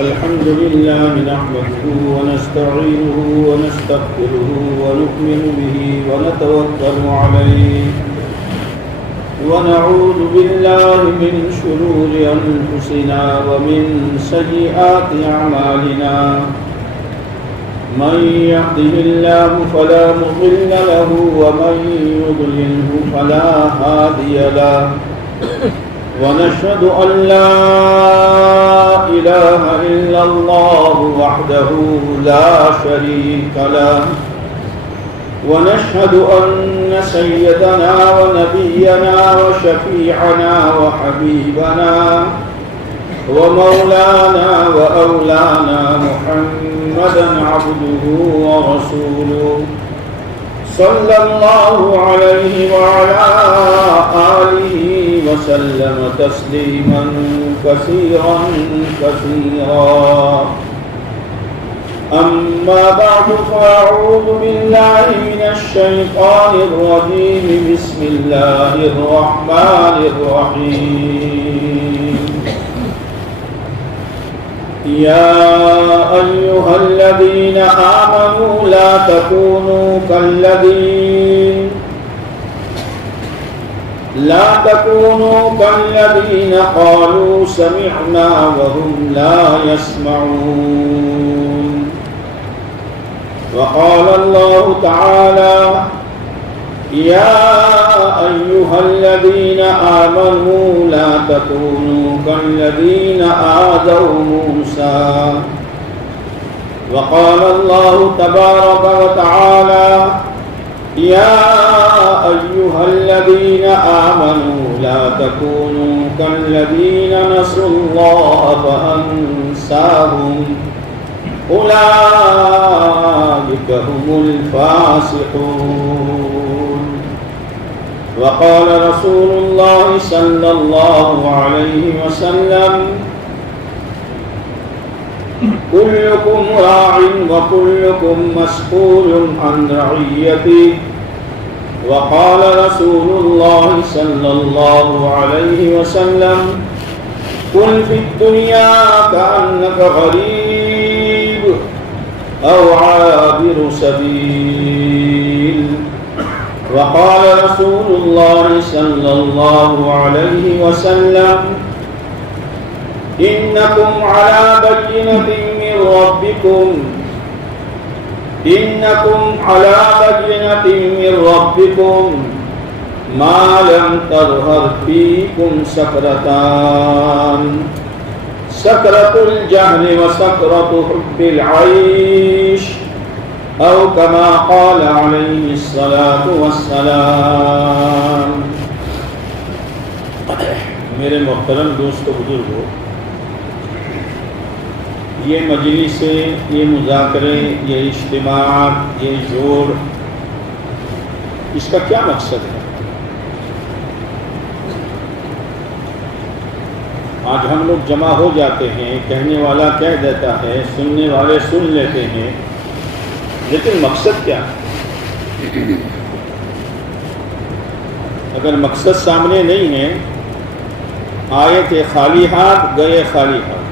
الحمد لله نحمده ونستعينه ونستغفره ونؤمن به ونتوكل عليه ونعوذ بالله من شرور أنفسنا ومن سيئات أعمالنا من يهده الله فلا مضل له ومن يضلله فلا هادي له ونشهد أن لا إله إلا الله وحده لا شريك له ونشهد أن سيدنا ونبينا وشفيعنا وحبيبنا ومولانا وأولانا محمدا عبده ورسوله صلى الله عليه وعلى آله وسلم تسليما كثيرا كثيرا أما بعد فأعوذ بالله من الشيطان الرجيم بسم الله الرحمن الرحيم يا أيها الذين آمنوا لا تكونوا كالذين قالوا سمعنا وهم لا يسمعون وقال الله تعالى يا أيها الذين آمنوا لا تكونوا كالذين آذوا موسى وقال الله تبارك وتعالى يا أيها الذين آمنوا لا تكونوا كالذين نسوا الله فأنساهم أولئك هم الفاسقون وقال رسول الله صلى الله عليه وسلم كلكم راع وكلكم مسؤول عن رعيته وقال رسول الله صلى الله عليه وسلم كن في الدنيا كأنك غريب أو عابر سبيل وقال رسول الله صلى الله عليه وسلم إنكم على بينة من ربكم ما لم تظهر فيكم سكرتان سكرة الجهل وسكرة حب العيش أو كما قال عليه الصلاة والسلام. میرے محترم دوستو بزرگو، یہ مجلسیں، یہ مذاکرے، یہ اجتماعات، یہ جوڑ، اس کا کیا مقصد ہے؟ آج ہم لوگ جمع ہو جاتے ہیں، کہنے والا کہہ دیتا ہے، سننے والے سن لیتے ہیں، لیکن مقصد کیا ہے؟ اگر مقصد سامنے نہیں ہے، آئے تھے خالی ہاتھ، گئے خالی ہاتھ.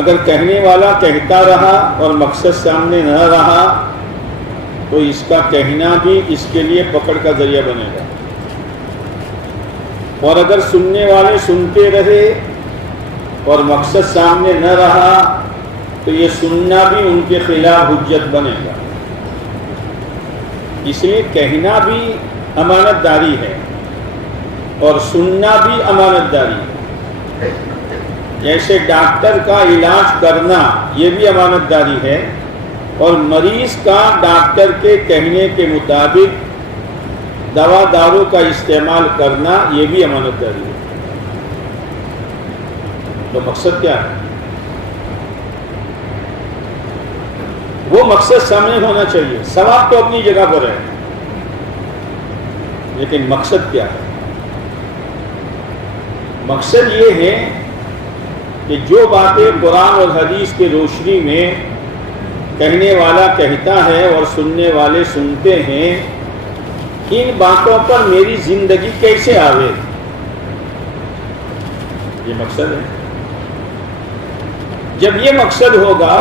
اگر کہنے والا کہتا رہا اور مقصد سامنے نہ رہا تو اس کا کہنا بھی اس کے لیے پکڑ کا ذریعہ بنے گا، اور اگر سننے والے سنتے رہے اور مقصد سامنے نہ رہا تو یہ سننا بھی ان کے خلاف حجت بنے گا. اس لیے کہنا بھی امانت داری ہے اور سننا بھی امانت داری ہے. جیسے ڈاکٹر کا علاج کرنا یہ بھی امانت داری ہے، اور مریض کا ڈاکٹر کے کہنے کے مطابق دوا دارو کا استعمال کرنا یہ بھی امانت داری ہے. تو مقصد کیا ہے؟ وہ مقصد سامنے ہونا چاہیے. ثواب تو اپنی جگہ پر ہے، لیکن مقصد کیا ہے؟ مقصد یہ ہے کہ جو باتیں قرآن اور حدیث کی روشنی میں کہنے والا کہتا ہے اور سننے والے سنتے ہیں، ان باتوں پر میری زندگی کیسے آوے، یہ مقصد ہے. جب یہ مقصد ہوگا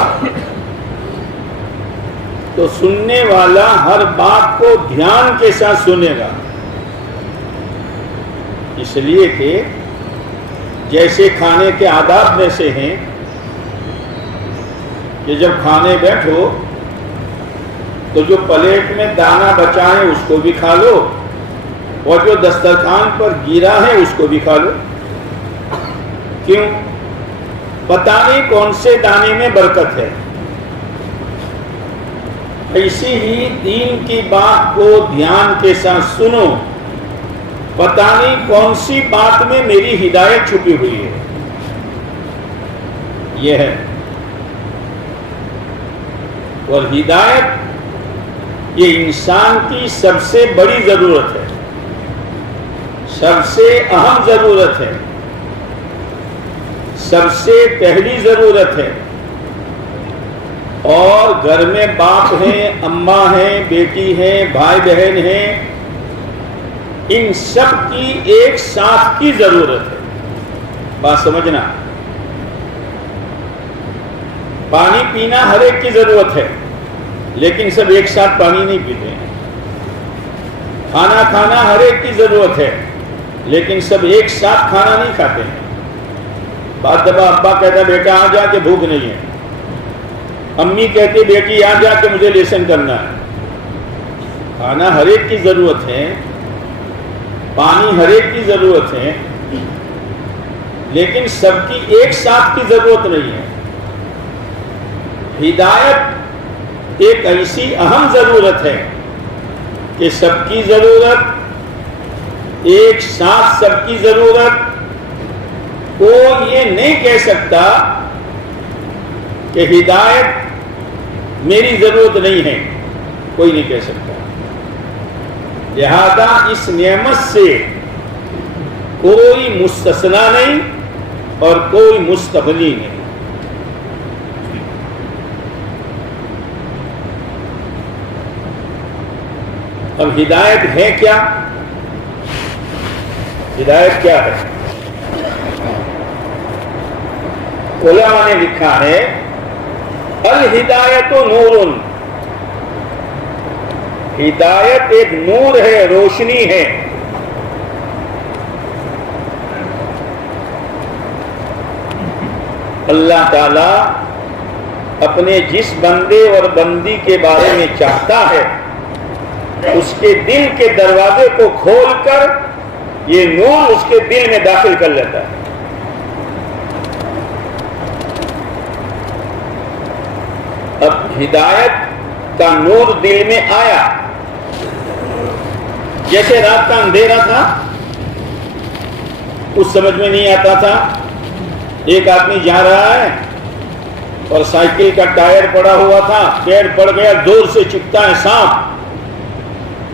تو سننے والا ہر بات کو دھیان کے ساتھ سنے گا. اس لیے کہ جیسے کھانے کے آداب میں سے ہیں کہ جب کھانے بیٹھو تو جو پلیٹ میں دانا بچا ہے اس کو بھی کھا لو اور جو دسترخوان پر گرا ہے اس کو بھی کھا لو. کیوں؟ پتہ نہیں کون سے دانے میں برکت ہے. ایسی ہی دین کی بات کو دھیان کے ساتھ سنو، پتہ نہیں کون سی بات میں میری ہدایت چھپی ہوئی ہے. یہ ہے. اور ہدایت یہ انسان کی سب سے بڑی ضرورت ہے، سب سے اہم ضرورت ہے، سب سے پہلی ضرورت ہے. اور گھر میں باپ ہیں، اماں ہیں، بیٹی ہیں، بھائی بہن ہیں، ان سب کی ایک ساتھ کی ضرورت ہے. بات سمجھنا. پانی پینا ہر ایک کی ضرورت ہے، لیکن سب ایک ساتھ پانی نہیں پیتے ہیں. کھانا کھانا ہر ایک کی ضرورت ہے، لیکن سب ایک ساتھ کھانا نہیں کھاتے ہیں. بعض دفعہ ابا کہتا بیٹا آ جا کے بھوک نہیں ہے، امی کہتی بیٹی آ جا کے مجھے لیسن کرنا ہے. کھانا ہر ایک کی ضرورت ہے، پانی ہر ایک کی ضرورت ہے، لیکن سب کی ایک ساتھ کی ضرورت نہیں ہے. ہدایت ایک ایسی اہم ضرورت ہے کہ سب کی ضرورت، ایک ساتھ سب کی ضرورت. کوئی یہ نہیں کہہ سکتا کہ ہدایت میری ضرورت نہیں ہے، کوئی نہیں کہہ سکتا. لہذا اس نعمت سے کوئی مستثنا نہیں اور کوئی مستغنی نہیں. اب ہدایت ہے کیا؟ ہدایت کیا ہے؟ علماء نے لکھا ہے الہدایت نور. ہدایت ایک نور ہے، روشنی ہے. اللہ تعالی اپنے جس بندے اور بندی کے بارے میں چاہتا ہے اس کے دل کے دروازے کو کھول کر یہ نور اس کے دل میں داخل کر لیتا ہے. اب ہدایت کا نور دل میں آیا، جیسے رات کا اندھیرا تھا، کچھ سمجھ میں نہیں آتا تھا. ایک آدمی جا رہا ہے اور سائیکل کا ٹائر پڑا ہوا تھا، پیر پڑ گیا، دور سے چپتا ہے سانپ،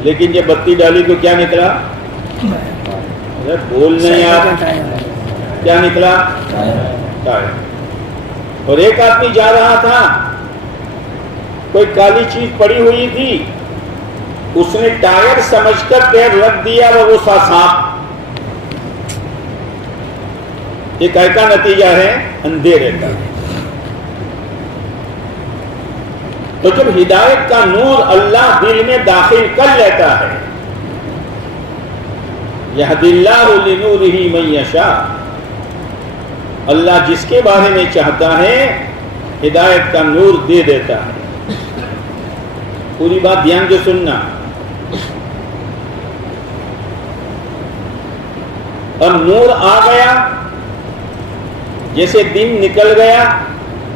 لیکن جب بتی ڈالی تو کیا نکلا؟ بول نہیں یار، کیا نکلا؟ ٹائر. اور ایک آدمی جا رہا تھا، کوئی کالی چیز پڑی ہوئی تھی، اس نے ٹائر سمجھ کر پیر رکھ دیا اور وہ سانپ. یہ کا نتیجہ ہے اندھیرے کا. تو جب ہدایت کا نور اللہ دل میں داخل کر لیتا ہے، یہدی اللہ لنورہ من یشاء، اللہ جس کے بارے میں چاہتا ہے ہدایت کا نور دے دیتا ہے. پوری بات دھیان سے سننا. اب نور آ گیا، جیسے دن نکل گیا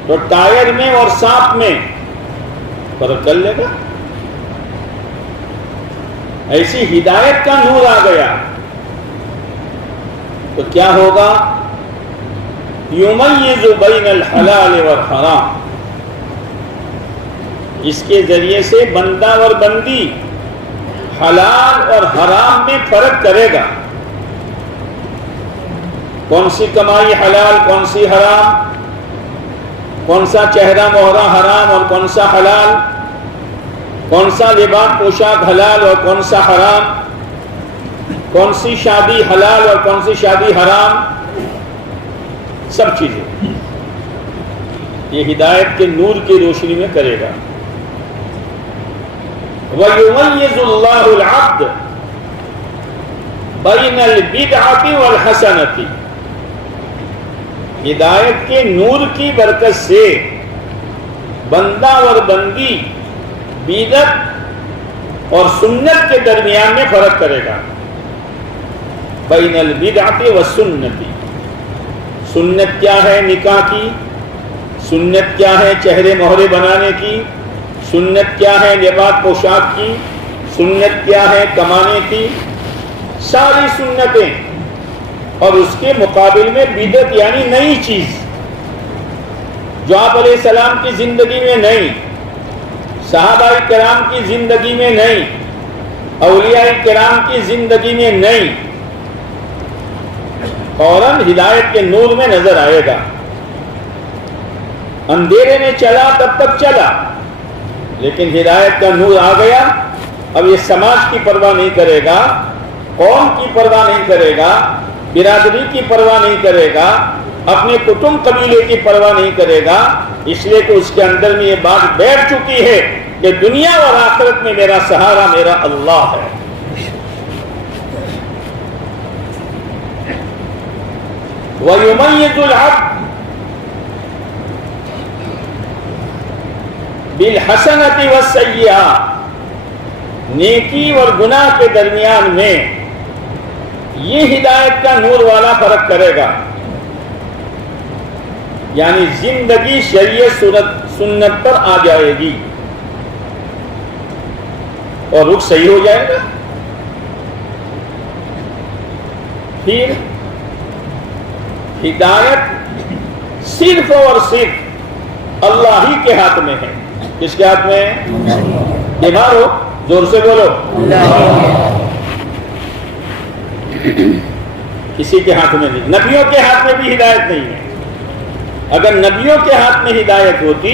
تو ٹائر میں اور سانپ میں فرق کر لے گا. ایسی ہدایت کا نور آ گیا تو کیا ہوگا؟ یمیز بین الحلال والحرام. اس کے ذریعے سے بندہ اور بندی حلال اور حرام میں فرق کرے گا. کون سی کمائی حلال، کون سی حرام، کون سا چہرہ مہرہ حرام اور کون سا حلال، کون سا لباس پوشاک حلال اور کون سا حرام، کون سی شادی حلال اور کون سی شادی حرام. سب چیزیں یہ ہدایت کے نور کی روشنی میں کرے گا. وَيُمَيِّزُ اللَّهُ الْعَبْدَ بَيْنَ الْبِدْعَةِ وَالْحَسَنَةِ. ہدایت کے نور کی برکت سے بندہ اور بندی بدعت اور سنت کے درمیان میں فرق کرے گا. بین البدعۃ والسنت. سنت کیا ہے نکاح کی، سنت کیا ہے چہرے مہرے بنانے کی، سنت کیا ہے لباس پوشاک کی، سنت کیا ہے کمانے کی، ساری سنتیں. اور اس کے مقابل میں بدعت یعنی نئی چیز جو آپ علیہ السلام کی زندگی میں نہیں، صحابہ کرام کی زندگی میں نہیں، اولیاء کرام کی زندگی میں نہیں، فوراً ہدایت کے نور میں نظر آئے گا. اندھیرے میں چلا تب تک چلا، لیکن ہدایت کا نور آ گیا. اب یہ سماج کی پرواہ نہیں کرے گا، قوم کی پرواہ نہیں کرے گا، برادری کی پرواہ نہیں کرے گا، اپنے کٹمب قبیلے کی پرواہ نہیں کرے گا، اس لیے کہ اس کے اندر میں یہ بات بیٹھ چکی ہے کہ دنیا اور آخرت میں میرا سہارا میرا اللہ ہے. وَيُمَيِّزُ الْعَبْدَ بِالْحَسَنَةِ وَالسَّيِّئَةِ. نیکی اور گناہ کے درمیان میں یہ ہدایت کا نور والا فرق کرے گا. یعنی زندگی شریعت سنت پر آ جائے گی اور رخ صحیح ہو جائے گا. پھر ہدایت صرف اور صرف اللہ ہی کے ہاتھ میں ہے. کس کے ہاتھ میں ہے؟ بیمار ہو زور سے بولو. کسی کے ہاتھ میں نہیں. نبیوں کے ہاتھ میں بھی ہدایت نہیں ہے. اگر نبیوں کے ہاتھ میں ہدایت ہوتی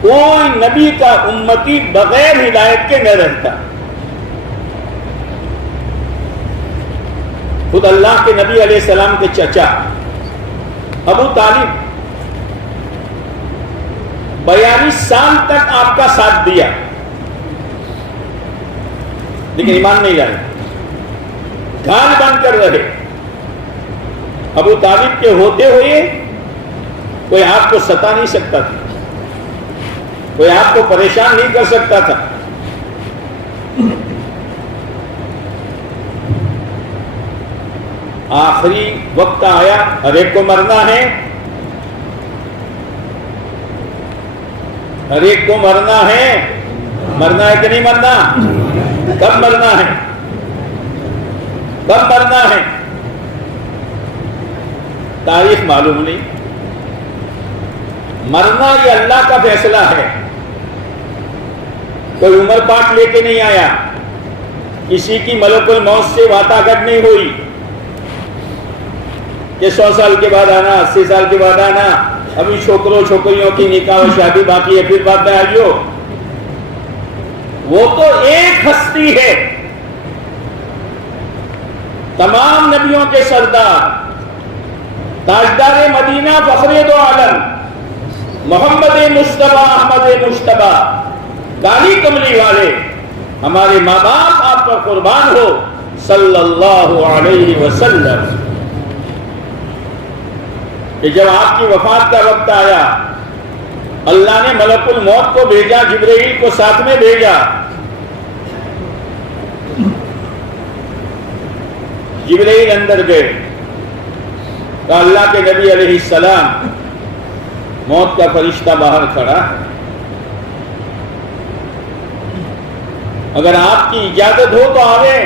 کوئی نبی کا امتی بغیر ہدایت کے نہ رہتا. خود اللہ کے نبی علیہ السلام کے چچا ابو طالب 42 سال تک آپ کا ساتھ دیا لیکن ایمان نہیں لائے، گھر بن کر رہے. ابو طالب کے ہوتے ہوئے کوئی آپ کو ستا نہیں سکتا تھا، کوئی آپ کو پریشان نہیں کر سکتا تھا. آخری وقت آیا، ہر ایک کو مرنا ہے، ہر ایک کو مرنا ہے. مرنا ہے کہ نہیں مرنا؟ کب مرنا ہے؟ کب مرنا ہے؟ تاریخ معلوم نہیں. مرنا یہ اللہ کا فیصلہ ہے. کوئی عمر پاٹ لے کے نہیں آیا، کسی کی ملک الموت سے وعدہ نہیں ہوئی کہ 100 سال کے بعد آنا، 80 سال کے بعد آنا، ابھی چھوکریوں کی نکاح و شادی باقی ہے پھر بعد میں آئیو. وہ تو ایک ہستی ہے، تمام نبیوں کے سردار، تاجدار مدینہ، فخر دو عالم، محمد مصطفیٰ، احمد مصطفیٰ، کالی کملی والے، ہمارے ماں باپ آپ پر قربان ہو صلی اللہ علیہ وسلم. کہ جب آپ کی وفات کا وقت آیا، اللہ نے ملک الموت کو بھیجا، جبرائیل کو ساتھ میں بھیجا. جبرائیل اندر گئے، کہا اللہ کے نبی علیہ السلام موت کا فرشتہ باہر کھڑا ہے، اگر آپ کی اجازت ہو تو آویں.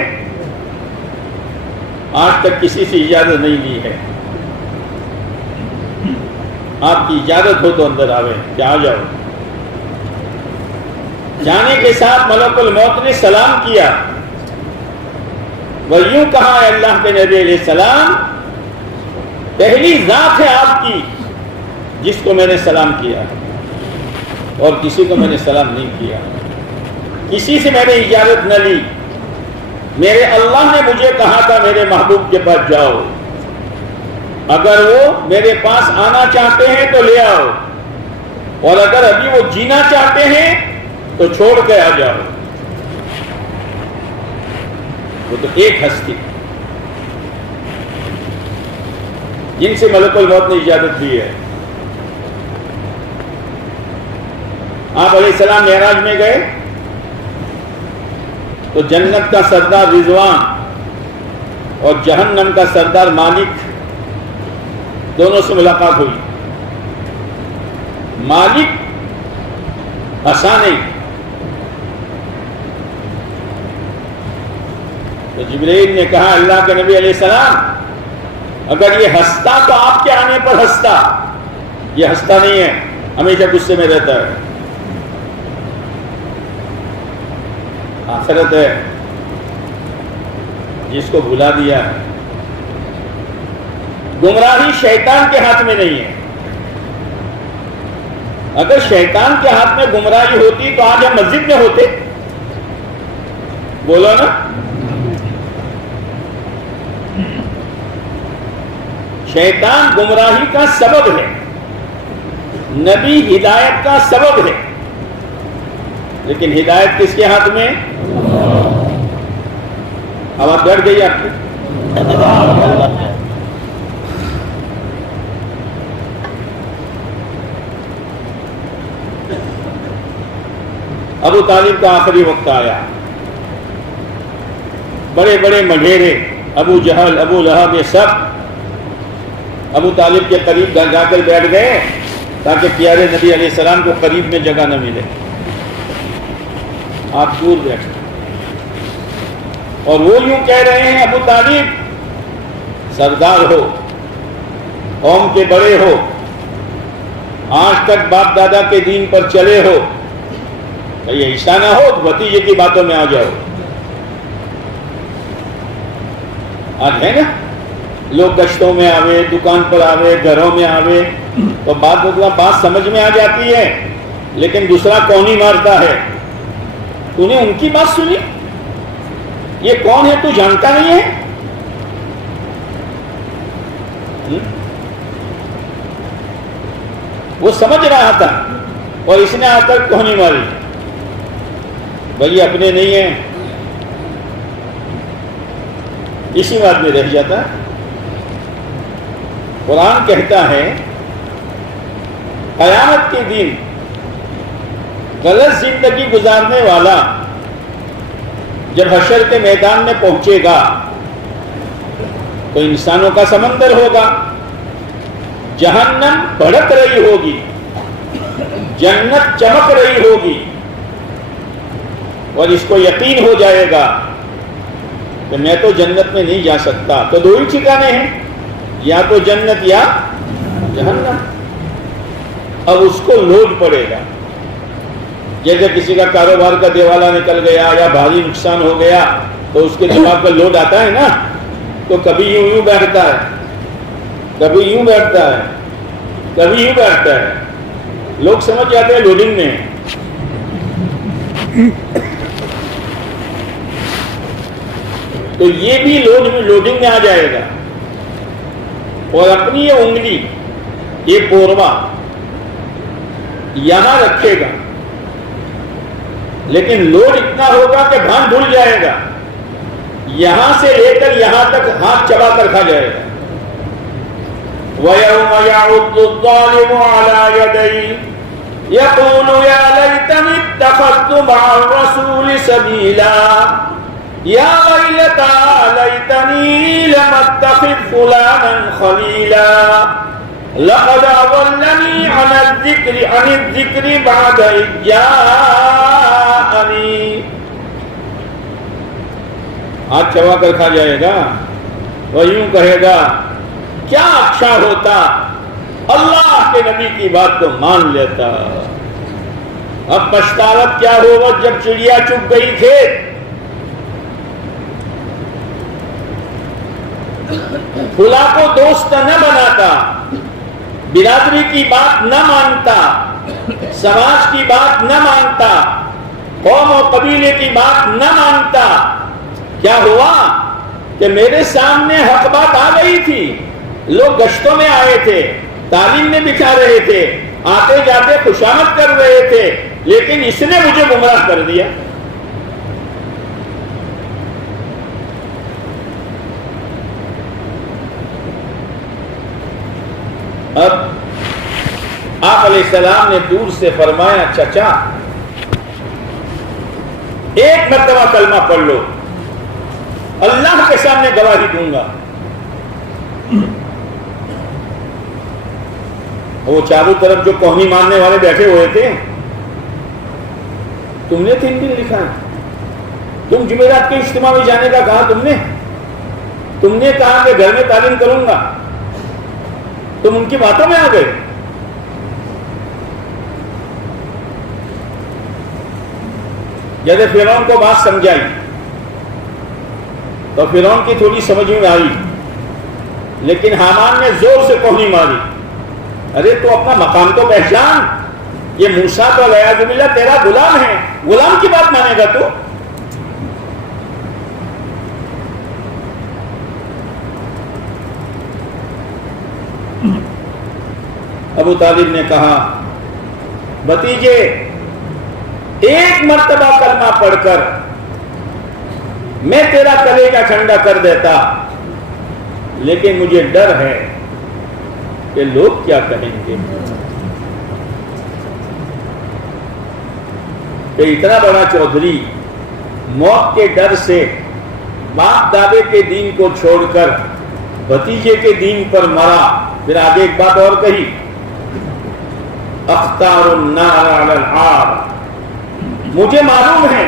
آج تک کسی سے اجازت نہیں لی ہے. آپ کی اجازت ہو تو اندر آویں کہ آ جاؤ. جانے کے ساتھ ملک الموت نے سلام کیا. وہ یوں کہا ہے اللہ کے نبی علیہ السلام، پہلی ذات ہے آپ کی جس کو میں نے سلام کیا اور کسی کو میں نے سلام نہیں کیا. کسی سے میں نے اجازت نہ لی. میرے اللہ نے مجھے کہا تھا میرے محبوب کے پاس جاؤ. اگر وہ میرے پاس آنا چاہتے ہیں تو لے آؤ، اور اگر ابھی وہ جینا چاہتے ہیں تو چھوڑ کے آ جاؤ۔ وہ تو ایک ہستی جن سے ملک الموت نے اجازت دی ہے۔ آپ علیہ السلام معراج میں گئے تو جنت کا سردار رضوان اور جہنم کا سردار مالک دونوں سے ملاقات ہوئی۔ مالک ہنسا نہیں تو جبرائیل نے کہا اللہ کے نبی علیہ السلام اگر یہ ہنستا تو آپ کے آنے پر ہنستا، یہ ہنستا نہیں ہے، ہمیشہ غصے میں رہتا ہے۔ آخرت ہے جس کو بھلا دیا ہے۔ گمراہی شیطان کے ہاتھ میں نہیں ہے۔ اگر شیطان کے ہاتھ میں گمراہی ہوتی تو آج ہم مسجد میں ہوتے، بولو نا۔ شیطان گمراہی کا سبب ہے، نبی ہدایت کا سبب ہے، لیکن ہدایت کس کے ہاتھ میں؟ آواز ڈر گئی آپ کی؟ ابو طالب کا آخری وقت آیا، بڑے بڑے مڈھیرے ابو جہل ابو لہب یہ سب ابو طالب کے قریب جا کر بیٹھ گئے تاکہ پیارے نبی علیہ السلام کو قریب میں جگہ نہ ملے، آپ دور بیٹھے۔ اور وہ یوں کہہ رہے ہیں ابو طالب سردار ہو، قوم کے بڑے ہو، آج تک باپ دادا کے دین پر چلے ہو، کہیں ایسا نہ ہو بھتیجے کی باتوں میں آ جاؤ۔ آج ہے نا لوگ گشتوں میں آوے، دکان پر آوے، گھروں میں آوے تو بات سمجھ میں آ جاتی ہے، لیکن دوسرا کون ہی مارتا ہے، تو نے ان کی بات سنی؟ یہ کون ہے تو جانتا نہیں ہے؟ وہ سمجھ رہا تھا اور اس نے آ کر کونی ماری، بھائی اپنے نہیں ہیں، اسی بات میں رہ جاتا۔ قرآن کہتا ہے قیامت کے دن غلط زندگی گزارنے والا جب حشر کے میدان میں پہنچے گا تو انسانوں کا سمندر ہوگا، جہنم بھڑک رہی ہوگی، جنت چمک رہی ہوگی، اور اس کو یقین ہو جائے گا کہ میں تو جنت میں نہیں جا سکتا، تو دو ہی ٹھکانے ہیں، یا تو جنت یا جہنم۔ اب اس کو لوڈ پڑے گا، جیسے کسی کا کاروبار کا دیوالا نکل گیا یا بھاری نقصان ہو گیا تو اس کے دماغ پر لوڈ آتا ہے نا، تو کبھی یوں بیٹھتا ہے، کبھی یوں بیٹھتا ہے، کبھی یوں بیٹھتا ہے، لوگ سمجھ جاتے ہیں لوڈنگ میں۔ تو یہ بھی لوڈنگ میں آ جائے گا، اور اپنی یہ انگلی یہ پوروا یہاں رکھے گا، لیکن لوڈ اتنا ہوگا کہ بھان بھول جائے گا، یہاں سے لے کر یہاں تک ہاتھ چبا کر کھا جائے گا۔ وَيَوْمَ يَعُضُّ الظَّالِمُ عَلَى يَدَيْهِ يَقُولُ يَا لَيْتَنِي اتَّخَذْتُ مَعَ الرَّسُولِ سَبِيلًا يَا وَيْلَتَىٰ لَيْتَنِي لَمْ أَتَّخِذْ فُلَانًا خَلِيلًا لَقَدْ أَضَلَّنِي عَنِ الذِّكْرِ بَعْدَ إِذْ جَاءَنِي۔ ہاتھ چبا کر کھا جائے گا، وہ یوں کہے گا کیا اچھا ہوتا اللہ کے نبی کی بات کو مان لیتا، اب پچھتاوت کیا ہوگا جب چڑیا چگ گئی کھیت، کھلا کو دوست نہ بناتا، برادری کی بات نہ مانتا، سماج کی بات نہ مانتا، قوم و قبیلے کی بات نہ مانتا، کیا ہوا کہ میرے سامنے حق بات آ گئی تھی، لوگ گشتوں میں آئے تھے، تعلیم میں بٹھا رہے تھے، آتے جاتے خوشامد کر رہے تھے، لیکن اس نے مجھے گمراہ کر دیا۔ اب آپ علیہ السلام نے دور سے فرمایا، چچا ایک مرتبہ کلمہ پڑھ لو، اللہ کے سامنے گواہی دوں گا۔ وہ چاروں طرف جو کوہنی ماننے والے بیٹھے ہوئے تھے، تم نے 3 دن لکھا ہے، تم جمعرات کے اجتماع میں جانے کا کہا، تم نے کہا کہ گھر میں تعلیم کروں گا، تم ان کی باتوں میں آ گئے۔ جب فرعون کو بات سمجھائی تو فرعون کی تھوڑی سمجھ میں آئی، لیکن حامان نے زور سے کوہنی ماری، ارے تو اپنا مقام تو پہچان، یہ موسیٰ تو والعیاذ باللہ تیرا غلام ہے، غلام کی بات مانے گا تو؟ ابو طالب نے کہا، بھتیجے ایک مرتبہ کلمہ پڑھ کر میں تیرا کلیجہ ٹھنڈا کر دیتا، لیکن مجھے ڈر ہے کہ لوگ کیا کہیں گے، کہ اتنا بڑا چودھری موت کے ڈر سے باپ دادے کے دین کو چھوڑ کر بھتیجے کے دین پر مرا۔ پھر آگے ایک بات اور کہی، اختار النار علی العار، مجھے معلوم ہے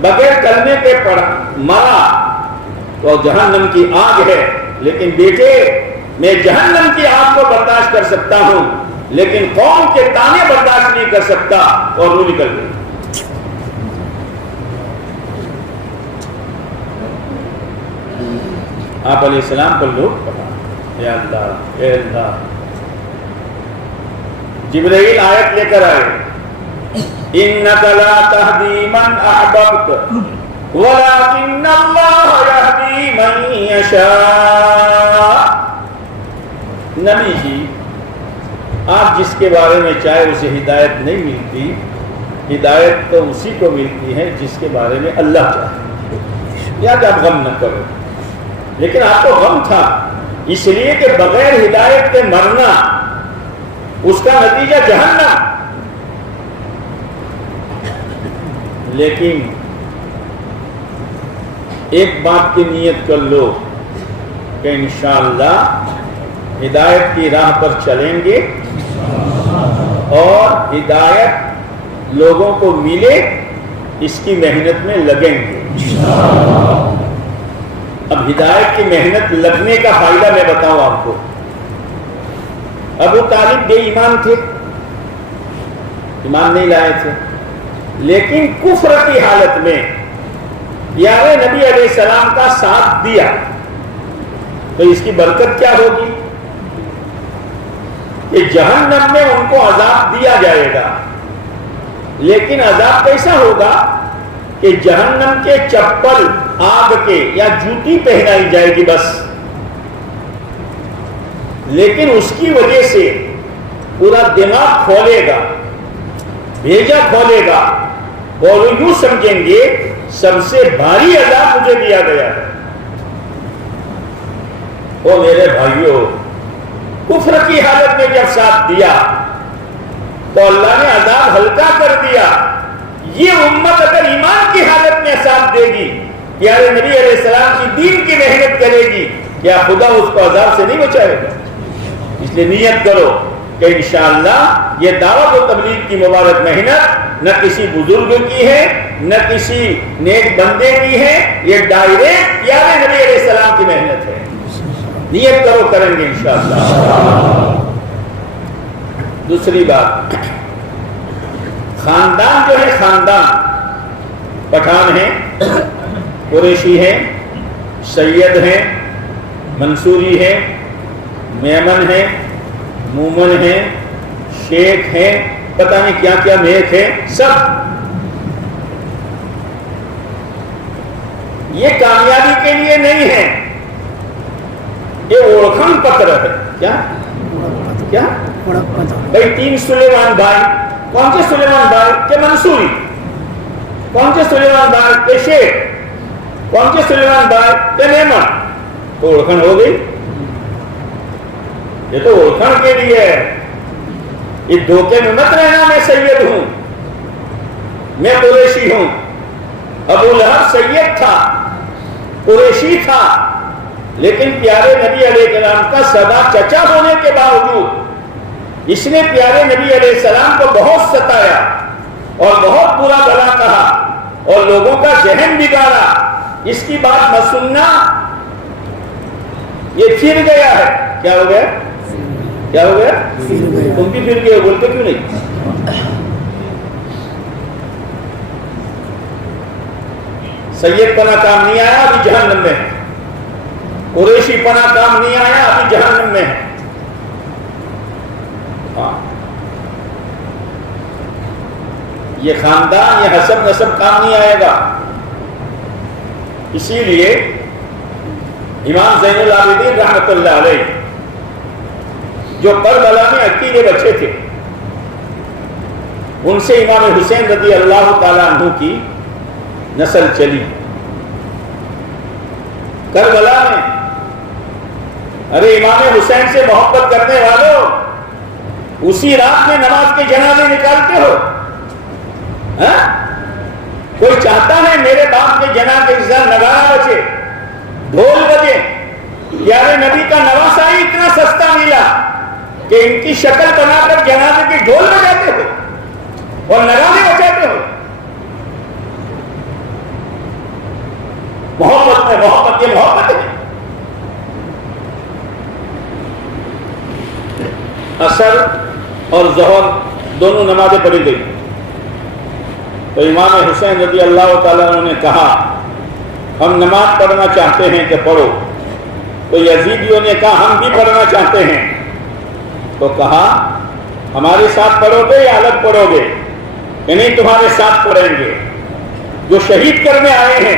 بغیر کلمے کے مرا تو جہنم کی آگ ہے، لیکن بیٹے میں جہنم کی آگ کو برداشت کر سکتا ہوں، لیکن قوم کے تانے برداشت نہیں کر سکتا، اور وہ نکل گئی۔ آپ علیہ السلام پر لوگ کہا، اے اللہ اے اللہ، جبرائیل آیت لے کر آئے، اِنَّكَ لَا تَهْدِي مَنْ أَحْبَبْتَ وَلَكِنَّ اللَّهَ يَهْدِي مَنْ يَشَاءُ۔ نبی جی، آپ جس کے بارے میں چاہے اسے ہدایت نہیں ملتی، ہدایت تو اسی کو ملتی ہے جس کے بارے میں اللہ چاہے۔ یا کہ آپ غم نہ کرو، لیکن آپ کو غم تھا اس لیے کہ بغیر ہدایت کے مرنا، اس کا نتیجہ جہنم۔ لیکن ایک بات کی نیت کر لو کہ انشاءاللہ ہدایت کی راہ پر چلیں گے، اور ہدایت لوگوں کو ملے اس کی محنت میں لگیں گے۔ اب ہدایت کی محنت لگنے کا فائدہ میں بتاؤں آپ کو۔ ابو طالب بے ایمان تھے، ایمان نہیں لائے تھے، لیکن کفر کی حالت میں پیارے نبی علیہ السلام کا ساتھ دیا، تو اس کی برکت کیا ہوگی کہ جہنم میں ان کو عذاب دیا جائے گا، لیکن عذاب کیسا ہوگا کہ جہنم کے چپل آگ کے یا جوتی پہنائی جائے گی بس، لیکن اس کی وجہ سے پورا دماغ کھولے گا، بھیجا کھولے گا، اور وہ یوں سمجھیں گے سب سے بھاری عذاب مجھے دیا گیا ہے۔ او میرے بھائیوں، کفر کی حالت میں جب ساتھ دیا تو اللہ نے عذاب ہلکا کر دیا۔ یہ امت اگر ایمان کی حالت میں ساتھ دے گی، پیارے نبی علیہ السلام کی دین کی محنت کرے گی، کیا خدا اس کو عذاب سے نہیں بچائے گا؟ اس لیے نیت کرو کہ انشاءاللہ یہ دعوت و تبلیغ کی مبارک محنت نہ کسی بزرگ کی ہے، نہ کسی نیک بندے کی ہے، یہ ڈائریکٹ پیارے نبی علیہ السلام کی محنت ہے۔ نیت کرو، کریں گے انشاءاللہ۔ دوسری بات، خاندان جو ہے، خاندان پٹھان ہیں، قریشی ہیں، سید ہیں، منصوری ہیں، میمن ہیں، مومن ہیں، شیخ ہیں، پتہ نہیں کیا کیا میخ ہیں، سب یہ کامیابی کے لیے نہیں ہے، یہ اوڑکھن پتر ہے. کیا کیا بھائی 3 سلیمان بھائی. کون سے سلیمان بھائی؟ کہ منصوری. کون سے سلیمان بھائی؟ کہ شیخ. کون سے سلیمان بھائی؟ کہ نیمن. تو اوڑکھن ہو گئی. یہ تو اوڑکھن کے لیے ہے. اس دھوکے میں مت رہنا میں سید ہوں، میں قریشی ہوں. ابو لہب سید تھا، قریشی تھا، لیکن پیارے نبی علیہ السلام کا سدا چچا ہونے کے باوجود اس نے پیارے نبی علیہ السلام کو بہت ستایا اور بہت برا بھلا کہا اور لوگوں کا ذہن بگاڑا. اس کی بات نہ سننا. یہ پھر گیا ہے. کیا ہو گیا؟ کیا ہو گیا؟ تم بھی پھر گئے، بولتے کیوں نہیں؟ سید پنا کام نہیں آیا، ابھی جہنم میں ہے. قریشی پنا کام نہیں آیا، ابھی جہنم میں ہے. یہ خاندان، یہ حسب نسب کام نہیں آئے گا. اسی لیے امام زین العابدین رحمت اللہ علیہ جو کربلا میں اکیلے بچے تھے، ان سے امام حسین رضی اللہ تعالیٰ عنہ کی نسل چلی. کربلا میں ارے امام حسین سے محبت کرنے والوں، اسی رات میں نماز کے جنازے نکالتے ہو. کوئی چاہتا ہے میرے باپ کے جنازے کے ساتھ نگارا بجے، ڈھول بجے؟ پیارے نبی کا نواسا ہی اتنا سستا ملا کہ ان کی شکل بنا کر جنازے کے ڈھول بجاتے ہو اور نغارے بجاتے ہو. محبت میں محبت، یہ محبت ہے. عصر اور ظہر دونوں نمازیں پڑھی گئی تو امام حسین رضی اللہ تعالیٰ عنہ نے کہا ہم نماز پڑھنا چاہتے ہیں کہ پڑھو. تو یزیدیوں نے کہا ہم بھی پڑھنا چاہتے ہیں. تو کہا ہمارے ساتھ پڑھو گے یا الگ پڑھو گے؟ کہ نہیں، تمہارے ساتھ پڑھیں گے. جو شہید کرنے آئے ہیں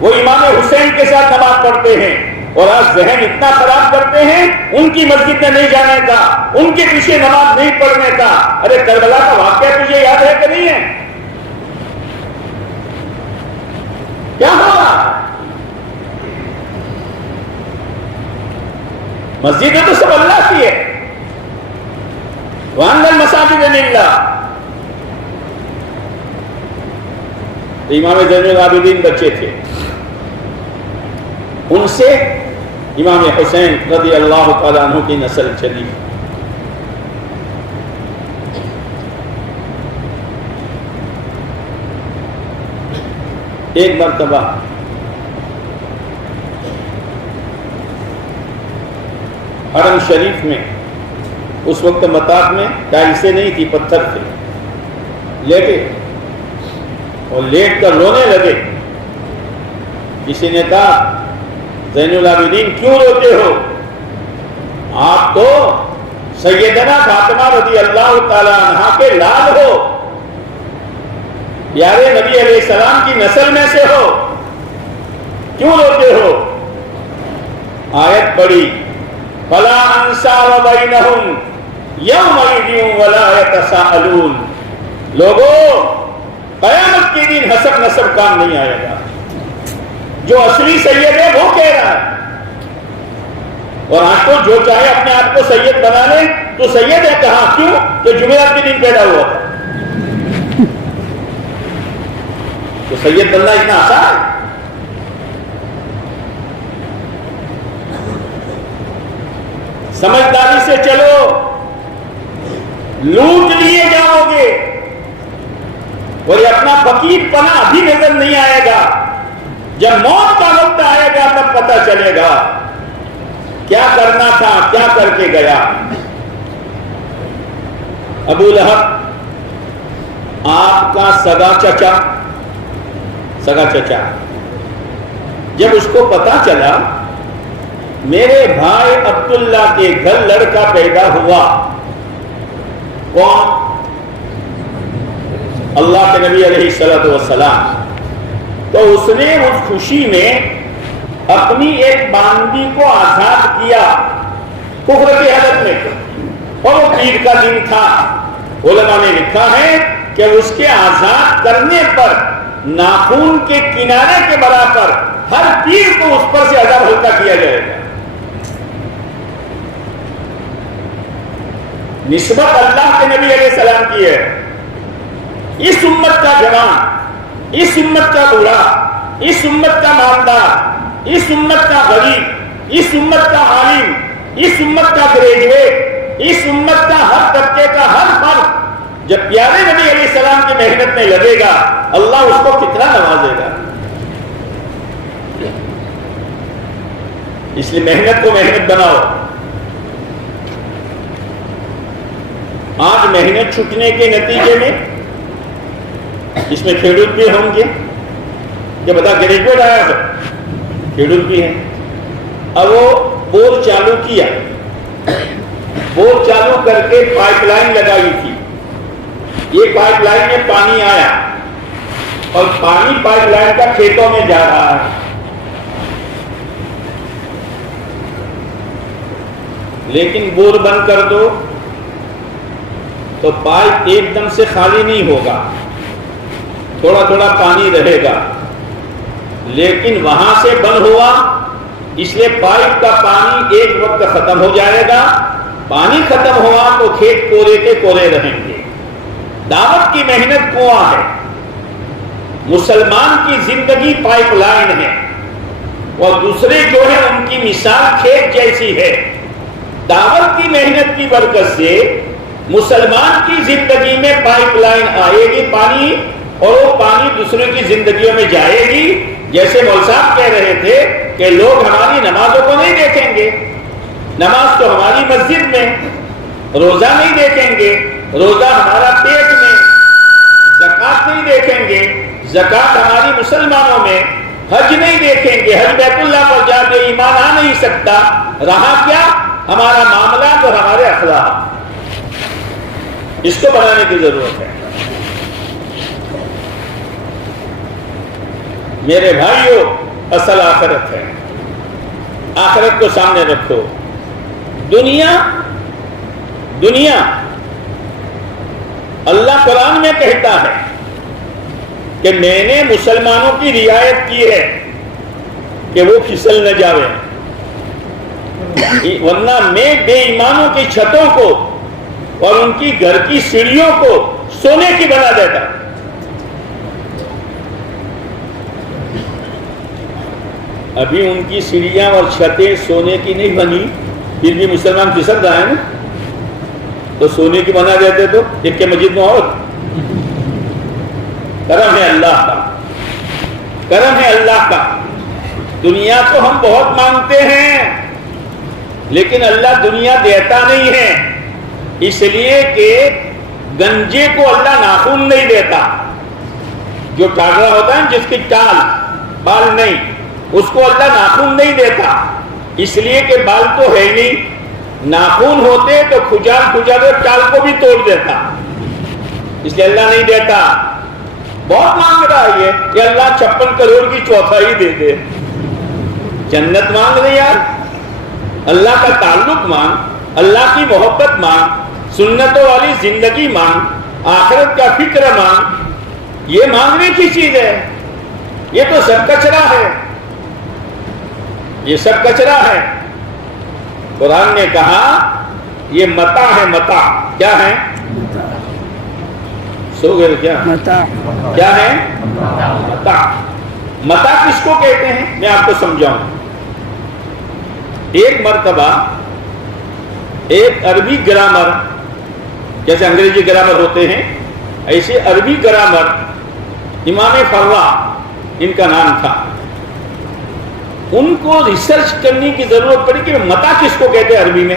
وہ امام حسین کے ساتھ نماز پڑھتے ہیں اور آج ذہن اتنا خراب کرتے ہیں ان کی مسجد میں نہیں جانے کا، ان کے پیچھے نماز نہیں پڑھنے کا. ارے کربلا کا واقعہ تجھے یاد ہے کہ نہیں ہے؟ کیا ہوا؟ مسجدیں تو سب اللہ کی ہے. وَأَنَّ الْمَسَاجِدَ لِلَّهِ. امام زین العابدین بچے تھے، ان سے امام حسین رضی اللہ تعالیٰ عنہ کی نسل چلی. ایک مرتبہ حرم شریف میں، اس وقت مطاف میں ٹائلسیں نہیں تھی، پتھر تھے، لیٹے اور لیٹ کر رونے لگے. کسی نے کہا زین العابدین کیوں روتے ہو؟ آپ تو سیدنا فاطمہ رضی اللہ تعالی عنہا کے لال ہو، پیارے نبی علیہ السلام کی نسل میں سے ہو، کیوں روتے ہو؟ آیت پڑھی فَلَا أَنْسَابَ بَيْنَهُمْ يَوْمَئِذٍ وَلَا يَتَسَاءَلُونَ. لوگوں، قیامت کے دن حسب نسب کام نہیں آئے گا. جو اصلی سید ہے وہ کہہ رہا ہے. اور آج تو جو چاہے اپنے آپ کو سید بنا لے تو سید ہے. کہاں؟ کیوں؟ کہ جمعرات کے دن پیدا ہوا تھا. تو سید بننا اتنا آسان ہے؟ سمجھداری سے چلو، لوٹ لیے جاؤ گے اور یہ اپنا فقیر پنا ابھی نظر نہیں آئے گا. جب موت کا وقت آئے گا تب پتہ چلے گا کیا کرنا تھا، کیا کر کے گیا. ابو لہب آپ کا سگا چچا، جب اس کو پتا چلا میرے بھائی عبداللہ کے گھر لڑکا پیدا ہوا، کون؟ اللہ کے نبی علیہ الصلوۃ والسلام. تو اس نے اس خوشی میں اپنی ایک باندی کو آزاد کیا کفر کی حالت میں، اور وہ پیر کا دن تھا. علماء نے لکھا ہے کہ اس کے آزاد کرنے پر ناخون کے کنارے کے برابر ہر پیر کو اس پر سے عذاب ہلکا کیا جائے گا. نسبت اللہ کے نبی علیہ السلام کی ہے. اس امت کا جوان، اس امت کا بوڑھا، اس امت کا مالدار، اس امت کا غریب، اس امت کا عالم، اس امت کا گریجویٹ، اس امت کا ہر طبقے کا ہر فرد جب پیارے نبی علیہ السلام کی محنت میں لگے گا، اللہ اس کو کتنا نوازے گا. اس لیے محنت کو محنت بناؤ. آج محنت چھٹنے کے نتیجے میں اس میں کھیڈوت بھی ہوں گے. جب بتا گریجویٹ آیا تو کھیڈوت بھی ہیں. اب وہ بور چالو کیا، بور چالو کر کے پائپ لائن لگائی تھی. یہ پائپ لائن میں پانی آیا اور پانی پائپ لائن کا کھیتوں میں جا رہا ہے. لیکن بور بند کر دو تو پائپ ایک دم سے خالی نہیں ہوگا، تھوڑا تھوڑا پانی رہے گا. لیکن وہاں سے بند ہوا، اس لیے پائپ کا پانی ایک وقت ختم ہو جائے گا. پانی ختم ہوا تو کھیت کورے کے کورے رہیں گے. دعوت کی محنت کنواں ہے، مسلمان کی زندگی پائپ لائن ہے، اور دوسرے جو ہے ان کی مثال کھیت جیسی ہے. دعوت کی محنت کی برکت سے مسلمان کی زندگی میں پائپ لائن آئے گی پانی، اور وہ پانی دوسرے کی زندگیوں میں جائے گی. جیسے مول صاحب کہہ رہے تھے کہ لوگ ہماری نمازوں کو نہیں دیکھیں گے، نماز تو ہماری مسجد میں، روزہ نہیں دیکھیں گے، روزہ ہمارا پیٹ میں، زکوٰۃ نہیں دیکھیں گے، زکوٰۃ ہماری مسلمانوں میں، حج نہیں دیکھیں گے، حج بیت اللہ پر جا کے ایمان آ نہیں سکتا. رہا کیا؟ ہمارا معاملات اور ہمارے اخلاق. اس کو بنانے کی ضرورت ہے. میرے بھائیوں، اصل آخرت ہے. آخرت کو سامنے رکھو. دنیا اللہ قرآن میں کہتا ہے کہ میں نے مسلمانوں کی رعایت کی ہے کہ وہ پھسل نہ جاوے، ورنہ میں بے ایمانوں کی چھتوں کو اور ان کی گھر کی سیڑھیوں کو سونے کی بنا دیتا. ابھی ان کی سیڑھیاں اور چھتیں سونے کی نہیں بنی، پھر بھی مسلمان پھسل رہا ہے نا. تو سونے کی بنا دیتے تو ایک کے مسجد میں اور. کرم ہے اللہ کا، کرم ہے اللہ کا. دنیا کو ہم بہت مانگتے ہیں، لیکن اللہ دنیا دیتا نہیں ہے. اس لیے کہ گنجے کو اللہ ناخن نہیں دیتا. جو ٹاگرا ہوتا ہے جس کی ٹال بال نہیں، اس کو اللہ ناخن نہیں دیتا. اس لیے کہ بال تو ہے نہیں، ناخن ہوتے تو کھجال ٹال کو بھی توڑ دیتا. اس لیے اللہ نہیں دیتا. بہت مانگ رہا ہے یہ کہ اللہ 56 کروڑ کی چوتھائی دے دے. جنت مانگ رہے یار، اللہ کا تعلق مانگ، اللہ کی محبت مانگ، سنتوں والی زندگی مانگ، آخرت کا فکر مانگ. یہ مانگنے کی چیز ہے. یہ تو سب کچرا ہے، یہ سب کچرا ہے. قرآن نے کہا یہ متاع ہے. متاع کیا ہے؟ سو گئے کیا؟ کیا ہے متاع؟ متاع کس کو کہتے ہیں میں آپ کو سمجھاؤں. ایک مرتبہ ایک عربی گرامر، جیسے انگریزی گرامر ہوتے ہیں ایسے عربی گرامر، امام فروا ان کا نام تھا. ان کو ریسرچ کرنے کی ضرورت پڑی کہ متاع کس کو کہتے ہیں عربی میں.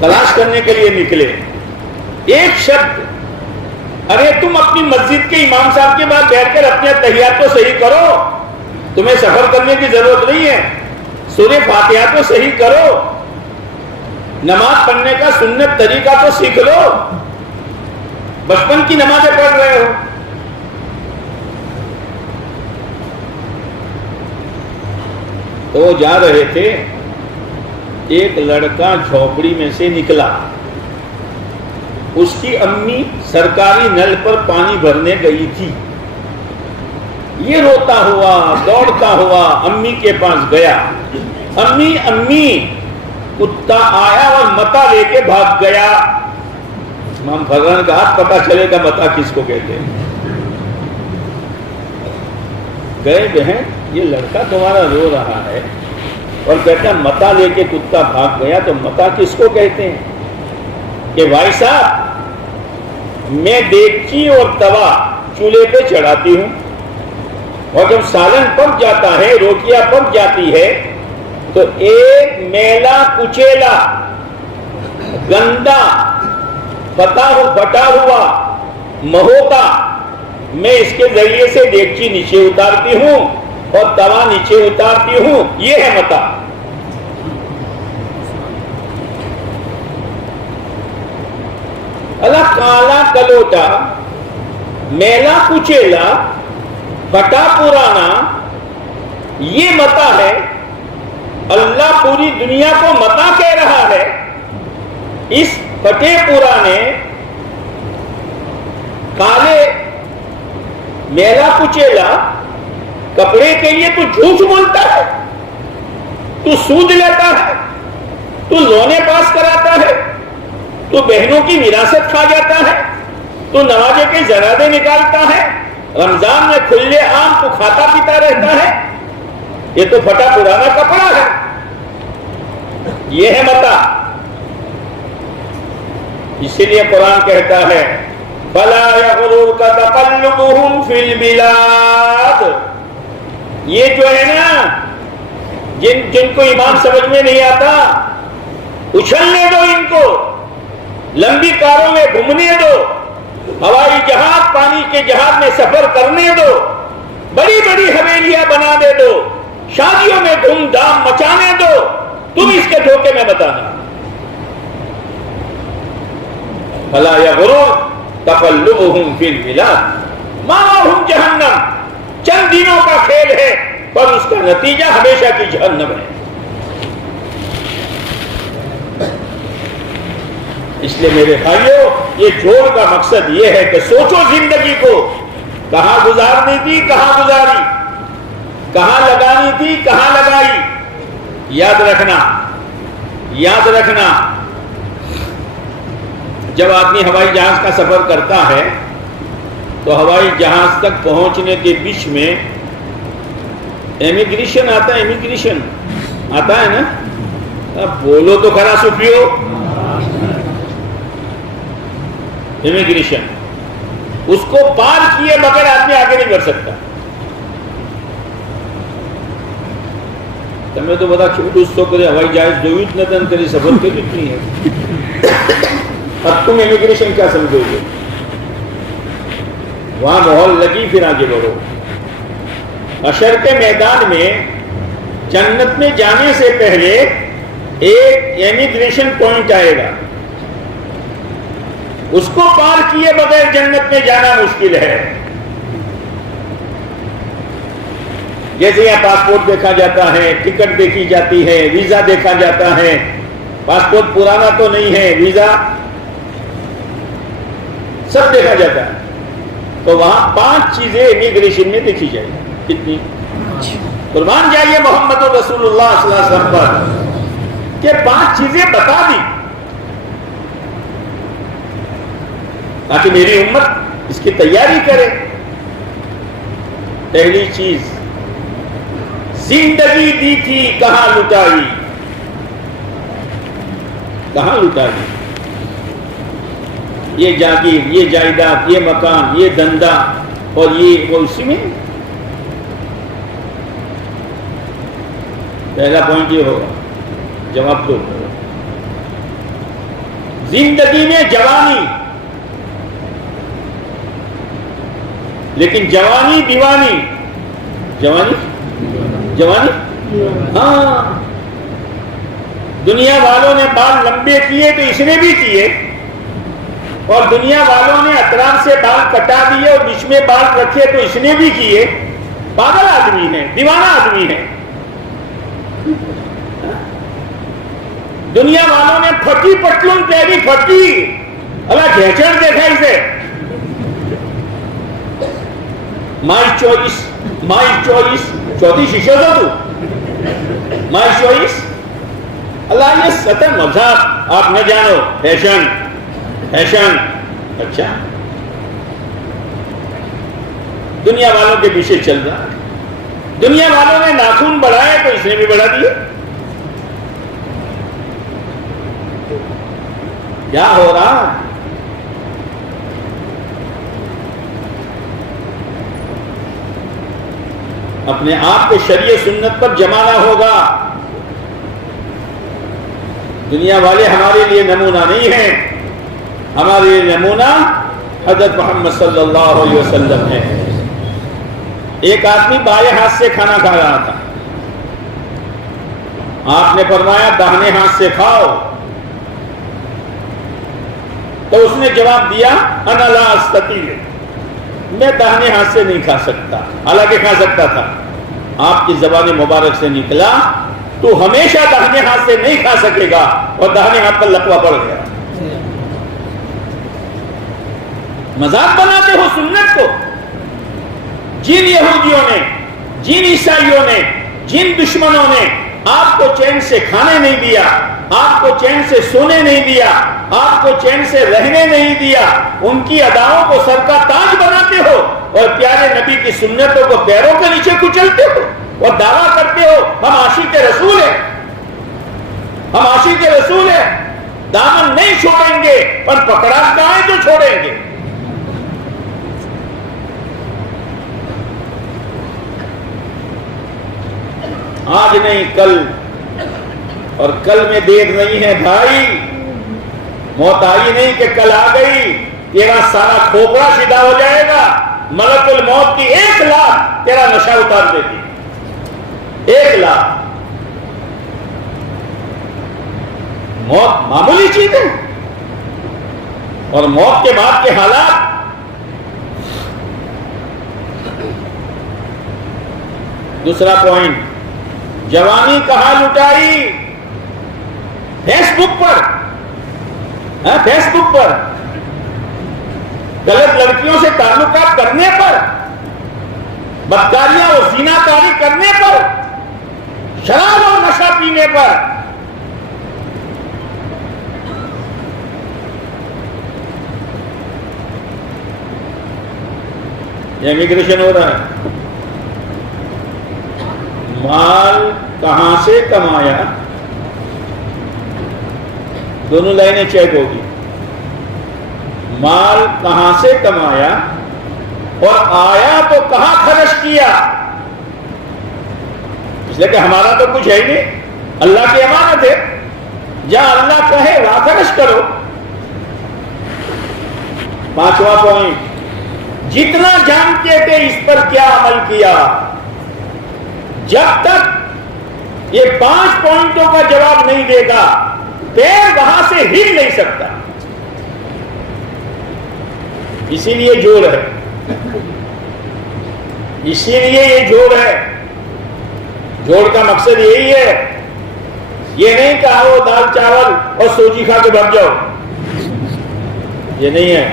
تلاش کرنے کے لیے نکلے. ایک شبد، ارے تم اپنی مسجد کے امام صاحب کے بعد بیٹھ کر اپنے تحیات تو صحیح کرو، تمہیں سفر کرنے کی ضرورت نہیں ہے. سورہ فاتحہ تو صحیح کرو، نماز پڑھنے کا سنت طریقہ تو سیکھ لو. بچپن کی نمازیں پڑھ رہے ہو. تو وہ جا رہے تھے، ایک لڑکا جھوپڑی میں سے نکلا، اس کی امی سرکاری نل پر پانی بھرنے گئی تھی، یہ روتا ہوا دوڑتا ہوا امی کے پاس گیا، امی امی، کتا آیا اور متا لے کے بھاگ گیا۔ امام فرزان کا ہاتھ پتا چلے گا متا کس کو کہتے ہیں۔ گئے بہن، یہ لڑکا تمہارا رو رہا ہے اور کہتا متا لے کے کتا بھاگ گیا، تو متا کس کو کہتے ہیں؟ کہ بھائی صاحب، میں دیگچی اور توا چولہے پہ چڑھاتی ہوں، اور جب سالن پک جاتا ہے، روٹیاں پک جاتی ہے، تو ایک میلا کچیلا گندا بٹا ہوا مہوتا میں اس کے ذریعے سے دیگچی نیچے اتارتی ہوں اور توا نیچے اتارتی ہوں، یہ ہے متا۔ اللہ، کالا کلوٹا، میلا کچیلا، بٹا پرانا، یہ متا ہے۔ اللہ پوری دنیا کو متا کہہ رہا ہے۔ اس پٹے پرانے کالے میلا کچیلا کپڑے کے لیے تو جھوٹ بولتا ہے، تو سود لیتا ہے، تو لونے پاس کراتا ہے، تو بہنوں کی وراثت کھا جاتا ہے، تو نوازے کے زرادے نکالتا ہے، رمضان میں کھلے عام تو کھاتا پیتا رہتا ہے۔ یہ تو پھٹا پرانا کپڑا ہے، یہ ہے متا۔ اسی لیے قرآن کہتا ہے فَلَا يَغْرُرْكَ تَقَلُّبُهُمْ فِي الْبِلَادِ، یہ جو ہے نا، جن کو ایمان سمجھ میں نہیں آتا، اچھلنے دو ان کو، لمبی کاروں میں گھومنے دو، ہوائی جہاز پانی کے جہاز میں سفر کرنے دو، بڑی بڑی حویلیاں بنا دے دو، شادیوں میں دھوم دھام مچانے دو، تم اس کے دھوکے میں بتانا۔ فَلَا يَغْرُرْكَ تَقَلُّبُهُمْ فِي الْبِلَادِ مَأْوَاهُمْ جَهَنَّمُ، چند دنوں کا کھیل ہے پر اس کا نتیجہ ہمیشہ کی جہنم ہے۔ اس لیے میرے بھائیوں، یہ جوڑ کا مقصد یہ ہے کہ سوچو زندگی کو کہاں گزارنی تھی، کہاں گزاری، کہاں لگانی تھی، کہاں لگائی۔ یاد رکھنا، یاد رکھنا، جب آدمی ہوائی جہاز کا سفر کرتا ہے تو ہوائی جہاز تک پہنچنے کے بیچ میں امیگریشن آتا ہے، امیگریشن آتا ہے نا، اب بولو تو خرا سفیو، امیگریشن، اس کو پار کیے بغیر آدمی آگے نہیں کر سکتا۔ تمہیں تو بتا چھوٹ اس تو کرے ہوائی جہاز جو اتنا کرے سفر کے اتنی ہے، اب تم امیگریشن کیا سمجھو گے؟ وہاں ماحول لگی، پھر آگے بڑھو۔ حشر کے میدان میں جنت میں جانے سے پہلے ایک امیگریشن پوائنٹ آئے گا، اس کو پار کیے بغیر جنت میں جانا مشکل ہے۔ جیسے یہاں پاسپورٹ دیکھا جاتا ہے، ٹکٹ دیکھی جاتی ہے، ویزا دیکھا جاتا ہے، پاسپورٹ پرانا تو نہیں ہے، ویزا سب دیکھا جاتا ہے، تو وہاں 5 چیزیں امیگریشن میں دیکھی جائے گی۔ کتنی؟ قربان جائیے محمد رسول اللہ صلی اللہ علیہ وسلم پر کہ 5 چیزیں بتا دی تاکہ میری امت اس کی تیاری کرے۔ پہلی چیز، زندگی دی تھی کہاں لٹائی، کہاں لٹائی؟ یہ جاگیر، یہ جائیداد، یہ مکان، یہ دھندا اور یہ وہ اسی میں۔ پہلا پوائنٹ یہ ہوگا، جواب دو۔ زندگی میں جوانی، لیکن جوانی دیوانی، جوانی ہاں، دنیا والوں نے بال لمبے کیے تو اس نے بھی کیے، اور دنیا والوں نے اطراف سے بال کٹا دیے اور بیچ میں بال رکھے تو اس نے بھی کیے۔ پاگل آدمی ہے، دیوانہ آدمی ہے۔ دنیا والوں نے پھٹی پٹلون پہلی پھٹی اللہ گھیچڑ دیکھا اسے مائی چوائس چوتھی شیشو دو تو مائی چوائس اللہ یہ سطح مذہب آپ نہ جانو فیشن اچھا دنیا والوں کے پیچھے چل رہا ہے دنیا والوں نے ناخن بڑھائے تو اس نے بھی بڑھا دیے کیا ہو رہا اپنے آپ کو شریعت سنت پر جمانا ہوگا دنیا والے ہمارے لیے نمونہ نہیں ہیں ہمارے لیے نمونہ حضرت محمد صلی اللہ علیہ وسلم ہے ایک آدمی بائیں ہاتھ سے کھانا کھا رہا تھا آپ نے فرمایا داہنے ہاتھ سے کھاؤ تو اس نے جواب دیا انا لا استطیع میں داہنے ہاتھ سے نہیں کھا سکتا حالانکہ کھا سکتا تھا آپ کی زبان مبارک سے نکلا تو ہمیشہ داہنے ہاتھ سے نہیں کھا سکے گا اور داہنے ہاتھ پر لقوہ پڑ گیا مذاق بناتے ہو سنت کو جن یہودیوں نے جن عیسائیوں نے جن دشمنوں نے آپ کو چین سے کھانے نہیں دیا آپ کو چین سے سونے نہیں دیا آپ کو چین سے رہنے نہیں دیا ان کی اداؤں کو سر کا تاج بناتے ہو اور پیارے نبی کی سنتوں کو پیروں کے نیچے کچلتے ہو اور دعویٰ کرتے ہو ہم عاشق رسول ہیں ہم عاشق رسول ہیں دامن نہیں چھوڑیں گے پر پکڑا جائیں تو چھوڑیں گے آج نہیں کل اور کل میں دیر نہیں ہے بھائی موت آئی نہیں کہ کل آ گئی تیرا سارا کھوپڑا سیدھا ہو جائے گا ملک الموت کی 1 لاکھ تیرا نشہ اتار دیتی 1 لاکھ موت معمولی چیز ہے اور موت کے بعد کے حالات دوسرا پوائنٹ جوانی کہاں لٹائی فیس بک پر غلط لڑکیوں سے تعلقات کرنے پر بدکاریاں اور زیناکاری کرنے پر شراب اور نشہ پینے پر یہ امیگریشن ہو رہا ہے مال کہاں سے کمایا دونوں لائنیں چیک ہوگی مال کہاں سے کمایا اور آیا تو کہاں خرچ کیا اس لیے کہ ہمارا تو کچھ ہے ہی نہیں اللہ کی امانت ہے جہاں اللہ کہے وہاں خرچ کرو 5واں پوائنٹ جتنا جانتے تھے اس پر کیا عمل کیا جب تک یہ 5 پوائنٹوں کا جواب نہیں دے گا پیر وہاں سے ہل نہیں سکتا اسی لیے جوڑ ہے اسی لیے یہ جوڑ ہے جوڑ کا مقصد یہی ہے یہ نہیں کہ آؤ دال چاول اور سوجی کھا کے بھگ جاؤ یہ نہیں ہے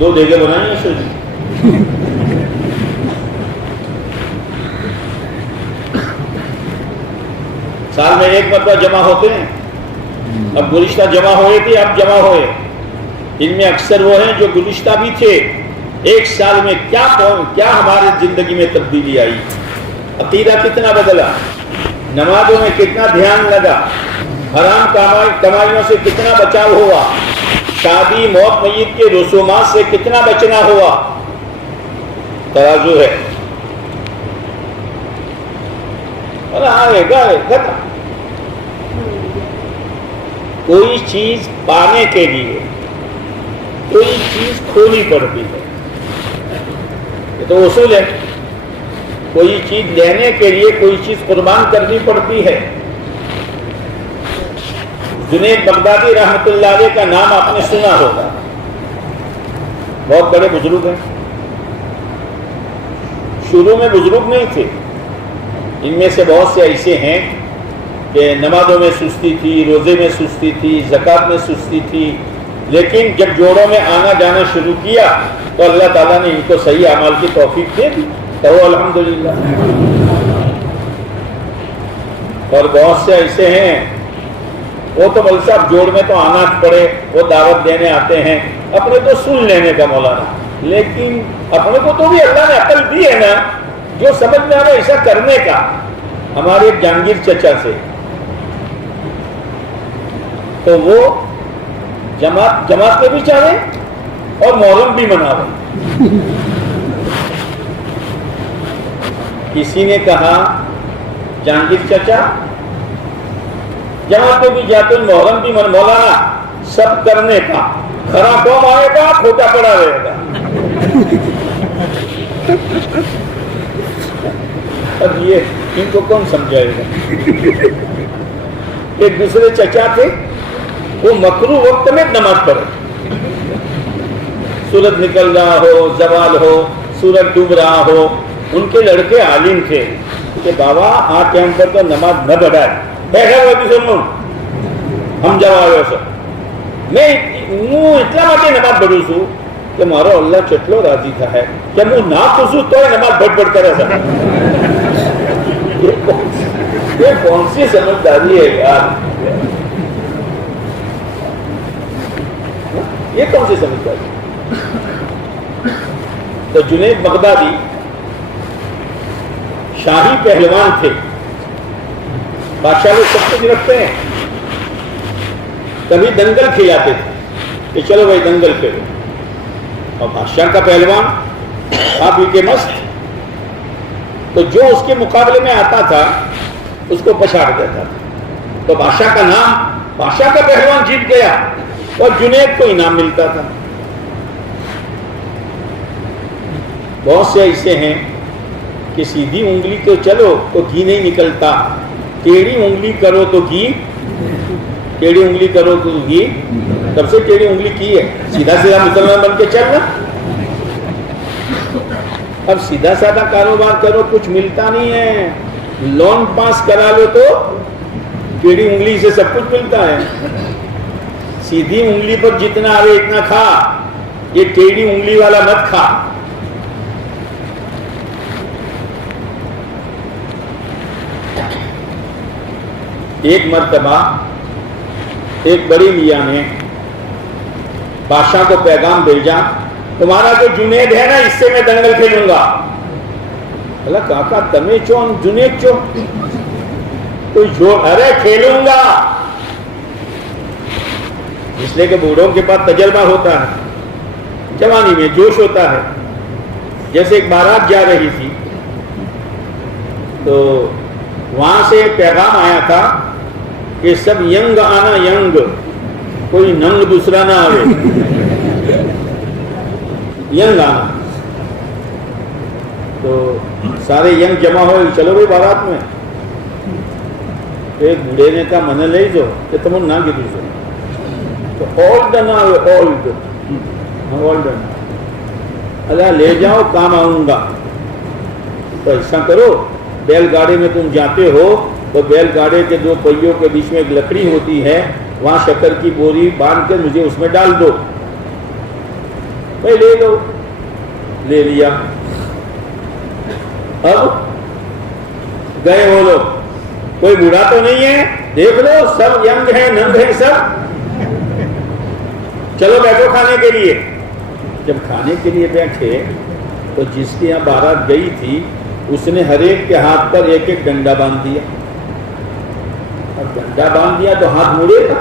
2 دیگیں بنائیں گے سوجی سال میں 1 مرتبہ جمع ہوتے ہیں اب گزشتہ جمع ہوئے تھے اب جمع ہوئے ان میں اکثر وہ ہیں جو گزشتہ بھی تھے 1 سال میں کیا ہمارے زندگی میں تبدیلی آئی عقیدہ کتنا بدلا نمازوں میں کتنا دھیان لگا حرام کمائیوں سے کتنا بچاؤ ہوا شادی موت میت کے رسومات سے کتنا بچنا ہوا ترازو ہے اور آئے گا کوئی چیز پانے کے لیے کوئی چیز کھونی پڑتی ہے یہ تو اصول ہے کوئی چیز لینے کے لیے کوئی چیز قربان کرنی پڑتی ہے جنید بغدادی رحمت اللہ علیہ کا نام آپ نے سنا ہوگا بہت بڑے بزرگ ہیں شروع میں بزرگ نہیں تھے ان میں سے بہت سے ایسے ہیں کہ نمازوں میں سستی تھی، روزے میں سستی تھی، زکوٰۃ میں سستی تھی، لیکن جب جوڑوں میں آنا جانا شروع کیا تو اللہ تعالیٰ نے ان کو صحیح اعمال کی توفیق دے دی، تو الحمدللہ۔ اور بہت سے ایسے ہیں وہ تو مول صاحب جوڑ میں تو آنا پڑے، وہ دعوت دینے آتے ہیں، اپنے تو سن لینے کا مولانا، لیکن اپنے کو تو بھی اللہ نے عقل دی ہے نا، جو سمجھ میں آئے ایسا کرنے کا۔ ہمارے ایک جہانگیر چچا سے تو وہ جماعت میں بھی چاہے اور محرم بھی مناوے۔ کسی نے کہا جہانگیر چچا جماعت میں بھی جاتے محرم بھی مولانا سب کرنے کا، کھرا قوم آئے گا کھوٹا پڑا رہے گا۔ اب یہ ان کو کون سمجھائے گا؟ ایک دوسرے چچا تھے، وہ مکروہ وقت میں نماز پڑھے، سورج نکل رہا ہو، زوال ہو، سورج ڈوب رہا ہو، ان کے لڑکے عالم تھے کہ بابا آج ٹائم پر تو نماز نہ بڑھائے، ہم جواب میں اتنا مجھے نماز بڑھوں سو کہ مارو اللہ چٹلو راضی تھا ہے کہ منہ نہ خوشو تو نماز بڑھ بڑھ کر ایسا۔ یہ کون سی سمجھداری ہے یار، یہ کون سی سمجھداری؟ تو جنید بغدادی شاہی پہلوان تھے، بادشاہ لوگ سب کچھ رکھتے ہیں، کبھی دنگل کھلاتے تھے کہ چلو بھائی دنگل کھیلو، اور بادشاہ کا پہلوان آپ ہی کے مست، تو جو اس کے مقابلے میں آتا تھا اس کو پچھاڑ دیتا تھا، تو بادشاہ کا نام، بادشاہ کا پہلوان جیت گیا اور جنید کو انعام ملتا تھا۔ بہت سے ایسے ہیں کہ سیدھی انگلی تو چلو تو گھی نہیں نکلتا، ٹیڑھی انگلی کرو تو گھی، ٹیڑھی انگلی کرو تو گھی، تب سے ٹیڑھی انگلی کی ہے، سیدھا سیدھا مسلمان بن کے چلنا۔ اب سیدھا سادہ کاروبار کرو کچھ ملتا نہیں ہے، لون پاس کرا لو تو ٹیڑھی انگلی سے سب کچھ ملتا ہے۔ سیدھی انگلی پر جتنا آئے اتنا کھا، یہ ٹیڑھی انگلی والا مت کھا۔ ایک مرتبہ ایک بڑی میاں نے بادشاہ کو پیغام بھیجا، تمہارا جو جنید ہے نا اس سے میں دنگل کھیلوں گا۔ اللہ کاکا تمہیں چون جنید چو تو جو ارے کھیلوں گا، اس لیے کہ بوڑھوں کے پاس تجربہ ہوتا ہے، جوانی میں جوش ہوتا ہے۔ جیسے ایک بارات جا رہی تھی تو وہاں سے پیغام آیا تھا کہ سب ینگ آنا، ینگ، کوئی ننگ دوسرا نہ آئے، ینگ آنا۔ تو سارے ینگ جمع ہوئے، چلو بھائی بارات میں۔ ایک بوڑھے نے کہا من لے جو کہ تم نہ گی دوسرے، تو اولڈ نہ ہوئے، اولڈ اللہ لے جاؤ کام آؤں گا۔ تو ایسا کرو، بیل گاڑی میں تم جاتے ہو تو بیل گاڑی کے دو پہیوں کے بیچ میں ایک لکڑی ہوتی ہے، وہاں شکر کی بوری باندھ کر مجھے اس میں ڈال دو۔ بھائی لے لو، لے لیا۔ اب گئے وہ لوگ، کوئی بوڑھا تو نہیں ہے، دیکھ لو سب ینگ ہیں، ننگ ہیں سب، چلو بیٹھو کھانے کے لیے۔ جب کھانے کے لیے بیٹھے تو جس کے یہاں بارات گئی تھی اس نے ہر ایک کے ہاتھ پر ایک ایک ڈنڈا باندھ دیا، اور ڈنڈا باندھ دیا تو ہاتھ مڑے گا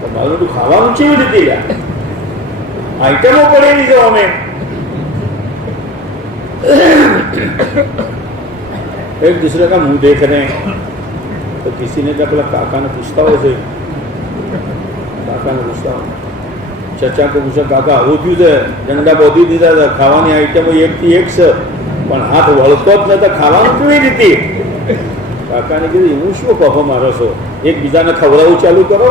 تو معلوم تو کھاوا اونچی بھی دیتی گا، آئٹموں پڑے گی جو ہمیں۔ ایک دوسرے کا منہ دیکھ رہے ہیں تو کسی نے کہا کاکا نے پوچھتا ہو اسے، کاکا نے پوچھتا ہو، چچا کو پوچھا کاکا وہ کیوں دے ڈنڈا بہت دیتا تھا، کھاوانی آئٹم ایک تھی ایک سے પણ હાથ વળતો જ નતો, ખાવાનું કેવી રીતે? કાકાને કીધું હું શું કહો મારો છો, એકબીજાને ખવડાવવું ચાલુ કરો।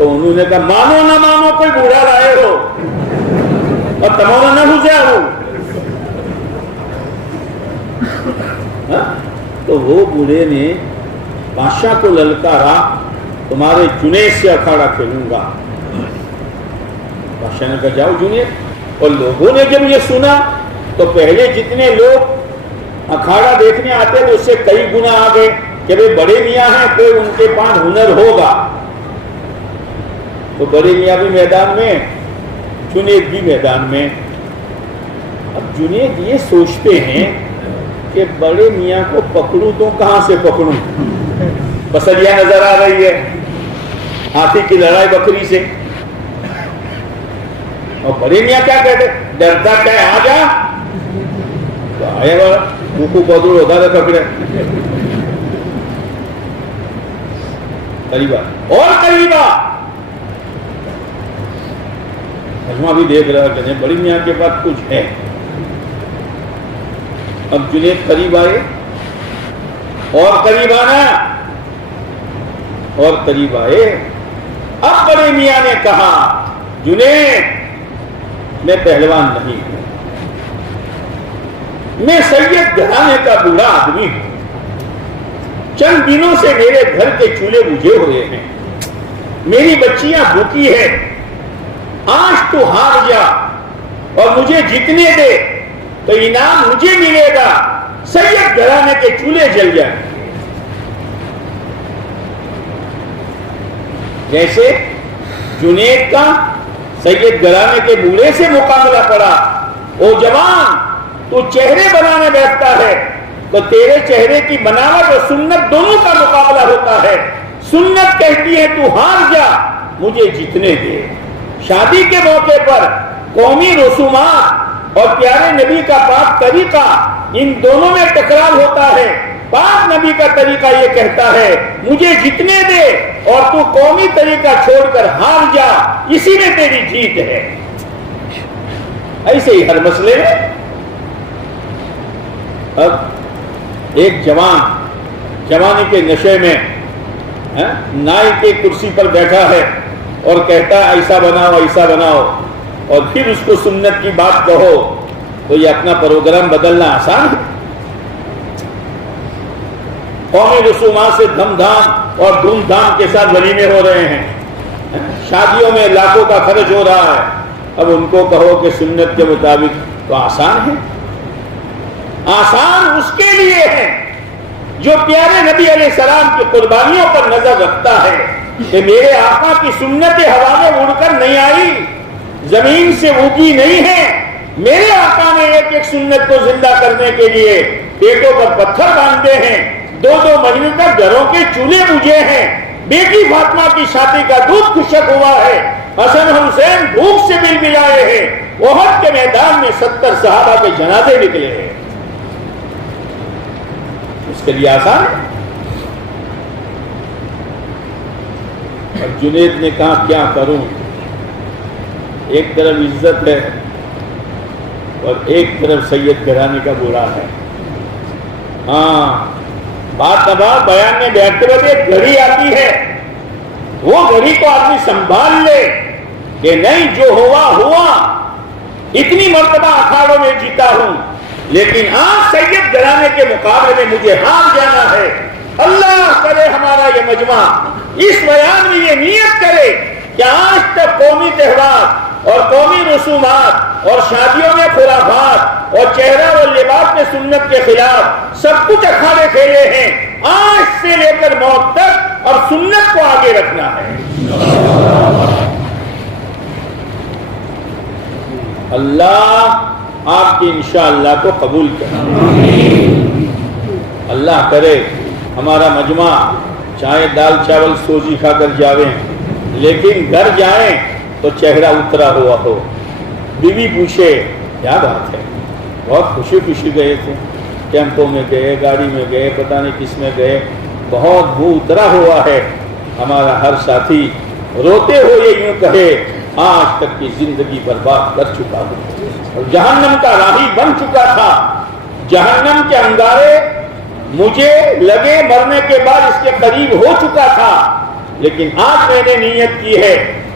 تو انہوں نے کہا مانو نہ مانو کوئی بوڑھا لائے ہو اور تمہارا نہ گزیا ہو. تو وہ بوڑھے نے بادشاہ کو للکارا تمہارے جنید سے اکھاڑا کھیلوں گا. بادشاہ نے کہا جاؤ جنید. اور لوگوں نے جب یہ سنا تو پہلے جتنے لوگ اکھاڑا دیکھنے آتے تھے اس سے کئی گنا آ گئے کہ بھئی بڑے میاں ہیں کوئی ان کے پاس ہنر ہوگا. تو بڑے میاں بھی میدان میں, جنید بھی میدان میں. اب جنید یہ سوچتے ہیں کہ بڑے میاں کو پکڑوں تو کہاں سے پکڑوں, بسلیاں نظر آ رہی ہے, ہاتھی کی لڑائی بکری سے. اور بڑے میاں کیا کہتے ڈرتا کیا ہے, آ جا. تو آئے گا کوکو بدڑ ہوتا تھا پکڑے. قریبا اور قریبا حجمہ بھی دیکھ رہا کہ بڑی میاں کے پاس کچھ ہے. اب جنید قریب آئے اور قریب آنا اور قریب آئے. اب بڑے میاں نے کہا جنید میں پہلوان نہیں ہوں, میں سید گھرانے کا بوڑھا آدمی ہوں. چند دنوں سے میرے گھر کے چولہے بجھے ہوئے ہیں, میری بچیاں بھوکی ہے. آج تو ہار جا اور مجھے جتنے دے تو انعام مجھے ملے گا, سید گھرانے کے چولہے جل جائیں. جیسے جنید کا سید گھرانے کے بوڑھے سے مقابلہ پڑا. او جوان تو چہرے بنانے بیٹھتا ہے تو تیرے چہرے کی بناوٹ اور سنت دونوں کا مقابلہ ہوتا ہے. سنت کہتی ہے تو ہار جا مجھے جتنے دے. شادی کے موقع پر قومی رسومات اور پیارے نبی کا پاک طریقہ ان دونوں میں ٹکراؤ ہوتا ہے. پاک نبی کا طریقہ یہ کہتا ہے مجھے جتنے دے اور تو قومی طریقہ چھوڑ کر ہار جا, اسی میں تیری جیت ہے. ایسے ہی ہر مسئلے میں. اب ایک جوان جوانی کے نشے میں نائی کے کرسی پر بیٹھا ہے اور کہتا ہے ایسا بناؤ ایسا بناؤ, اور پھر اس کو سنت کی بات کہو تو یہ اپنا پروگرام بدلنا آسان ہے. قومی رسومات سے دھم دھام اور دھوم دھام کے ساتھ ولیمے ہو رہے ہیں, شادیوں میں لاکھوں کا خرچ ہو رہا ہے. اب ان کو کہو کہ سنت کے مطابق, تو آسان ہے. آسان اس کے لیے ہے جو پیارے نبی علیہ السلام کی قربانیوں پر نظر رکھتا ہے کہ میرے آقا کی سنت ہوا میں اڑ کر نہیں آئی, زمین سے اگی نہیں ہے. میرے آقا نے ایک ایک سنت کو زندہ کرنے کے لیے پیٹوں پر پتھر باندھے ہیں, 2-2 منزل تک گھروں کے چولہے بجھے ہیں. بیٹی فاطمہ کی شادی کا دودھ خشک ہوا ہے, حسن حسین بھوک سے بل بلائے ہیں. احد کے میدان میں 70 صحابہ کے جنازے نکلے ہیں. اس کے لیے آسان ہے. اب جنید نے کہا کیا کروں, ایک طرف عزت ہے اور ایک طرف سید گھرانے کا بوڑھا ہے. ہاں بات نبات بیان میں بیٹھتے ہوئے ایک گھڑی آتی ہے, وہ گھڑی کو آدمی سنبھال لے کہ نہیں جو ہوا ہوا, اتنی مرتبہ اکھاڑوں میں جیتا ہوں, لیکن آج سید گھرانے کے مقابلے میں مجھے ہار جانا ہے. اللہ کرے ہمارا یہ مجمع اس بیان میں یہ نیت کرے کہ آج تک قومی تہوار اور قومی رسومات اور شادیوں میں خرافات اور چہرہ اور لباس میں سنت کے خلاف سب کچھ اکھاڑے کھیلے ہیں. آج سے لے کر موت تک اور سنت کو آگے رکھنا ہے. اللہ آپ کی انشاءاللہ کو قبول کرے. اللہ کرے ہمارا مجمع چاہے دال چاول سوجی کھا کر جاویں, لیکن گھر جائیں تو چہرہ اترا ہوا ہو. بیوی پوچھے کیا بات ہے, بہت خوشی خوشی گئے تھے, ٹیمپو میں گئے, گاڑی میں گئے, پتہ نہیں کس میں گئے, بہت منہ اترا ہوا ہے. ہمارا ہر ساتھی روتے ہوئے یوں کہے آج تک کی زندگی برباد کر چکا ہوں اور جہنم کا راہی بن چکا تھا. جہنم کے انگارے مجھے لگے مرنے کے بعد اس کے قریب ہو چکا تھا, لیکن آج میں نے نیت کی ہے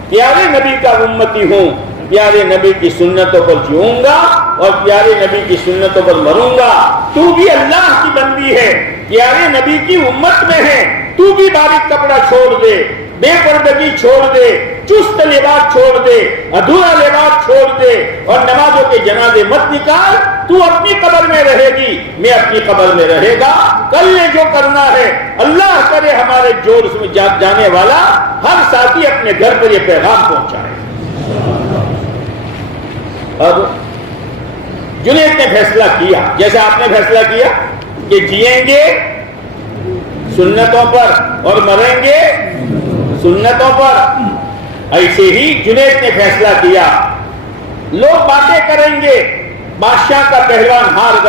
پیارے نبی کا امتی ہوں، پیارے نبی کی سنتوں پر جیوں گا اور پیارے نبی کی سنتوں پر مروں گا۔ تو بھی اللہ کی بندی ہے، پیارے نبی کی امت میں ہے، تو بھی باریک کپڑا چھوڑ دے، بے پردگی چھوڑ دے، چست لباس چھوڑ دے، ادھورا لباس چھوڑ دے اور نمازوں کے جنازے مت نکال۔ تو اپنی قبر میں رہے گی، میں اپنی قبر میں رہے گا۔ کل نے جو کرنا ہے اللہ کرے ہمارے جوڑ میں جانے والا ہر ساتھی اپنے گھر پر یہ پیغام پہنچائے۔ اب جنید نے فیصلہ کیا، جیسے آپ نے فیصلہ کیا کہ جیئیں گے سنتوں پر اور مریں گے سنتوں پر، ایسے ہی جنید نے فیصلہ کیا۔ لوگ باتیں کریں گے، بادشاہ کا پہلوان ہار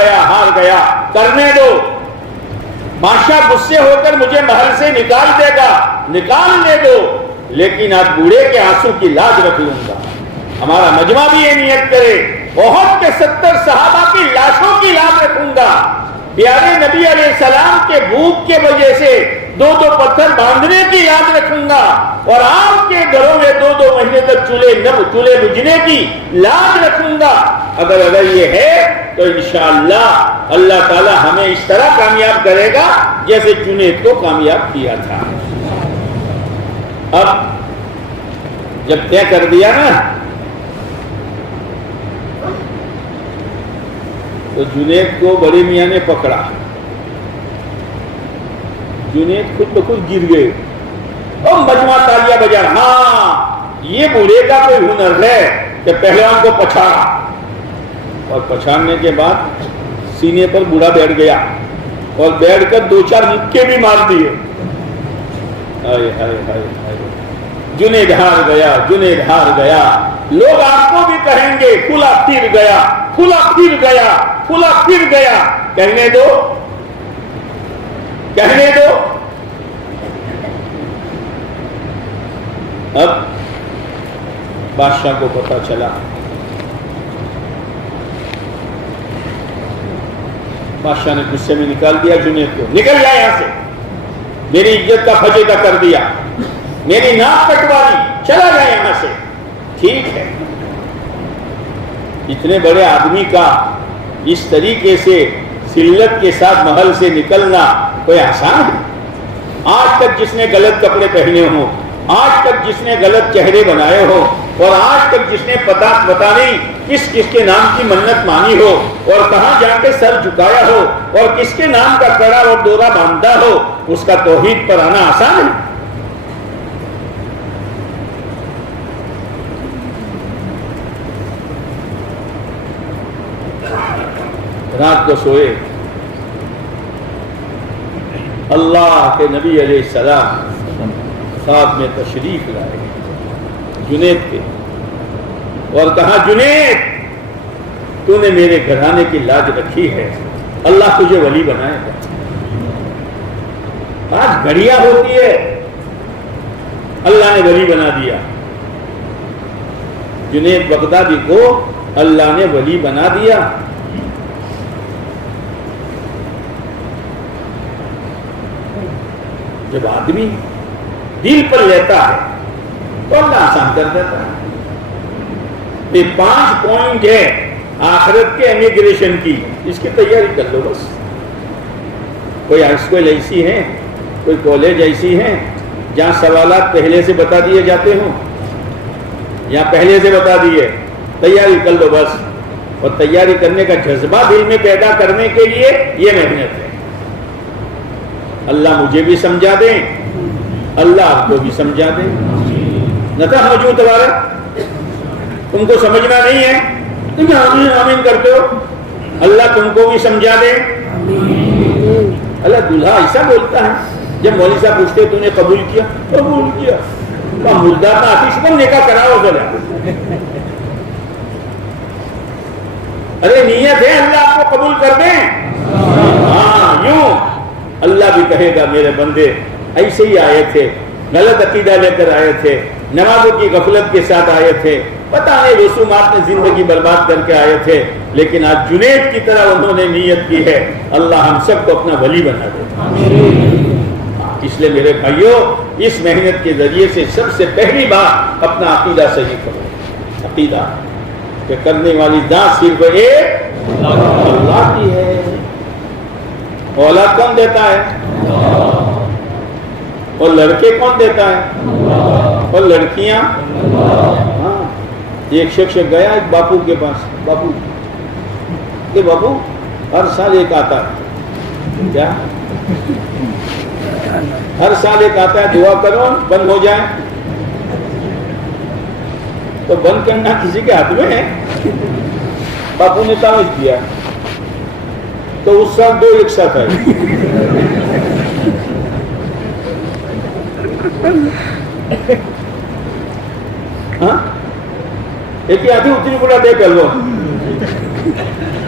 گیا، کرنے دو، بادشاہ غصے ہو کر مجھے محل سے نکال دے گا، نکالنے دو، لیکن آج بوڑھے کے آنسو کی لاج رکھ لوں گا۔ ہمارا مجمع بھی یہ نیت کرے، احد کے 70 صحابہ کی لاشوں کی لاج رکھوں گا، پیارے نبی علیہ السلام کے بھوک کے وجہ سے 2 پتھر باندھنے کی یاد رکھوں گا، اور آپ کے گھروں میں 2 مہینے تک چولہے بجھنے کی لاج رکھوں گا۔ اگر یہ ہے تو انشاءاللہ اللہ تعالی ہمیں اس طرح کامیاب کرے گا جیسے جنید کو کامیاب کیا تھا۔ اب جب طے کر دیا نا تو جنید کو بڑے میاں نے پکڑا، جنید خود بخود گر گئے اور مجمع تالیاں بجا۔ ہاں یہ بوڑھے کا کوئی ہنر ہے کہ پہلوان کو پچھاڑا، اور پچھاڑنے کے بعد سینے پر بوڑھا بیٹھ گیا اور بیٹھ کر 2-4 مکے بھی مار دیے۔ جنید ہار گیا، جنید ہار گیا۔ لوگ آپ کو بھی کہیں گے کھلا پھر گیا، کھلا پھر گیا، کھلا پھر گیا۔ کہنے دو، کہنے دو۔ اب بادشاہ کو پتا چلا، بادشاہ نے غصے میں نکال دیا جنید کو، نکل جائے یہاں سے، میری عزت کا فجیدہ کر دیا، میری ناک کٹوا دی، چلا جائے یہاں سے۔ ٹھیک ہے، اتنے بڑے آدمی کا اس طریقے سے ذلت کے ساتھ محل سے نکلنا کوئی آسان ہے؟ آج تک جس نے غلط کپڑے پہنے ہوں، آج تک جس نے غلط چہرے بنائے ہو، اور آج تک جس نے پتا نہیں کس کس کے نام کی منت مانی ہو اور کہاں جا کے سر جھکایا ہو اور کس کے نام کا کڑا اور ڈورا باندھا ہو، اس کا توحید پر آنا آسان ہے؟ رات کو سوئے، اللہ کے نبی علیہ السلام خواب میں تشریف لائے جنید کے، اور کہا جنید تو نے میرے گھرانے کی لاج رکھی ہے، اللہ تجھے ولی بنائے گا۔ آج گھڑیاں ہوتی ہے، اللہ نے ولی بنا دیا، جنید بغدادی کو اللہ نے ولی بنا دیا۔ جب آدمی دل پر لیتا ہے تو اللہ آسان کر دیتا ہے۔ یہ 5 پوائنٹ ہے آخرت کے امیگریشن کی، اس کی تیاری کر لو بس۔ کوئی ہائی اسکول ایسی ہے، کوئی کالج ایسی ہے جہاں سوالات پہلے سے بتا دیے جاتے ہوں، یا پہلے سے بتا دیے، تیاری کر لو بس۔ اور تیاری کرنے کا جذبہ دل میں پیدا کرنے کے لیے یہ محنت ہے۔ اللہ مجھے بھی سمجھا دیں، اللہ آپ کو بھی سمجھا دیں۔ نہ تھا موجود دوبارہ، تم کو سمجھنا نہیں ہے تم آمین آمین کرتے ہو، اللہ تم کو بھی سمجھا دے۔ اللہ دلہا ایسا بولتا ہے، جب مولوی صاحب پوچھتے تو نے قبول کیا؟ قبول کیا۔ مردہ کا آتیش کو نکاح کراؤ ذرا۔ ارے نیت ہے اللہ آپ کو قبول کر دیں۔ ہاں یوں اللہ بھی کہے گا میرے بندے ایسے ہی آئے تھے، غلط عقیدہ لے کر آئے تھے، نمازوں کی غفلت کے ساتھ آئے تھے، پتہ نہیں رسومات میں زندگی برباد کر کے آئے تھے، لیکن آج جنید کی طرح انہوں نے نیت کی ہے، اللہ ہم سب کو اپنا ولی بنا دے۔ اس لیے میرے بھائیوں اس محنت کے ذریعے سے سب سے پہلی بات اپنا عقیدہ صحیح کرو. عقیدہ کہ کرنے والی ذات صرف ایک اللہ کی ہے. اولاد کون دیتا ہے؟ اور لڑکے کون دیتا ہے؟ اور لڑکیاں؟ ہاں. ایک شخص گیا ایک باپو کے پاس. باپو کہ باپو ہر سال ایک آتا ہے. کیا؟ ہر سال ایک آتا ہے, دعا کرو بند ہو جائے. تو بند کرنا کسی کے ہاتھ میں ہے. باپو نے تعویذ کیا تو اس سال 2 ایک ساتھ آئے. ہاں ایک آدھی اتنی بڑا دے کر لو.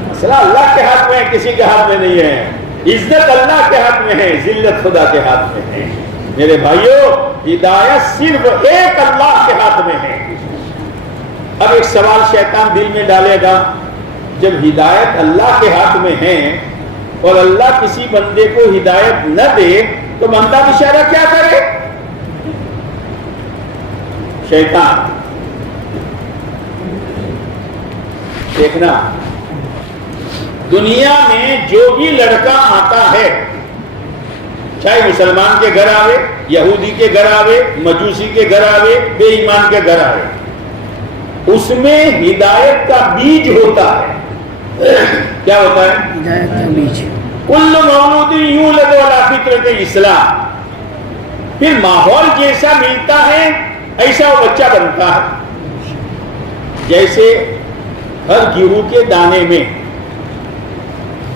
مسئلہ اللہ کے ہاتھ میں ہے, کسی کے ہاتھ میں نہیں ہے. عزت اللہ کے ہاتھ میں ہے, ذلت خدا کے ہاتھ میں ہے. میرے بھائیوں, ہدایت صرف ایک اللہ کے ہاتھ میں ہے. اب ایک سوال شیطان دل میں ڈالے گا, جب ہدایت اللہ کے ہاتھ میں ہے اور اللہ کسی بندے کو ہدایت نہ دے تو بندہ بیچارہ کیا کرے؟ شیطان دیکھنا, دنیا میں جو بھی لڑکا آتا ہے, چاہے مسلمان کے گھر آوے, یہودی کے گھر آوے, مجوسی کے گھر آوے, بے ایمان کے گھر آوے, اس میں ہدایت کا بیج ہوتا ہے. کیا ہوتا ہے؟ ہدایت کا بیج. کل مولود یولد علی فطرت اسلام. پھر ماحول جیسا ملتا ہے ایسا وہ بچہ بنتا ہے. جیسے ہر گیہوں کے دانے میں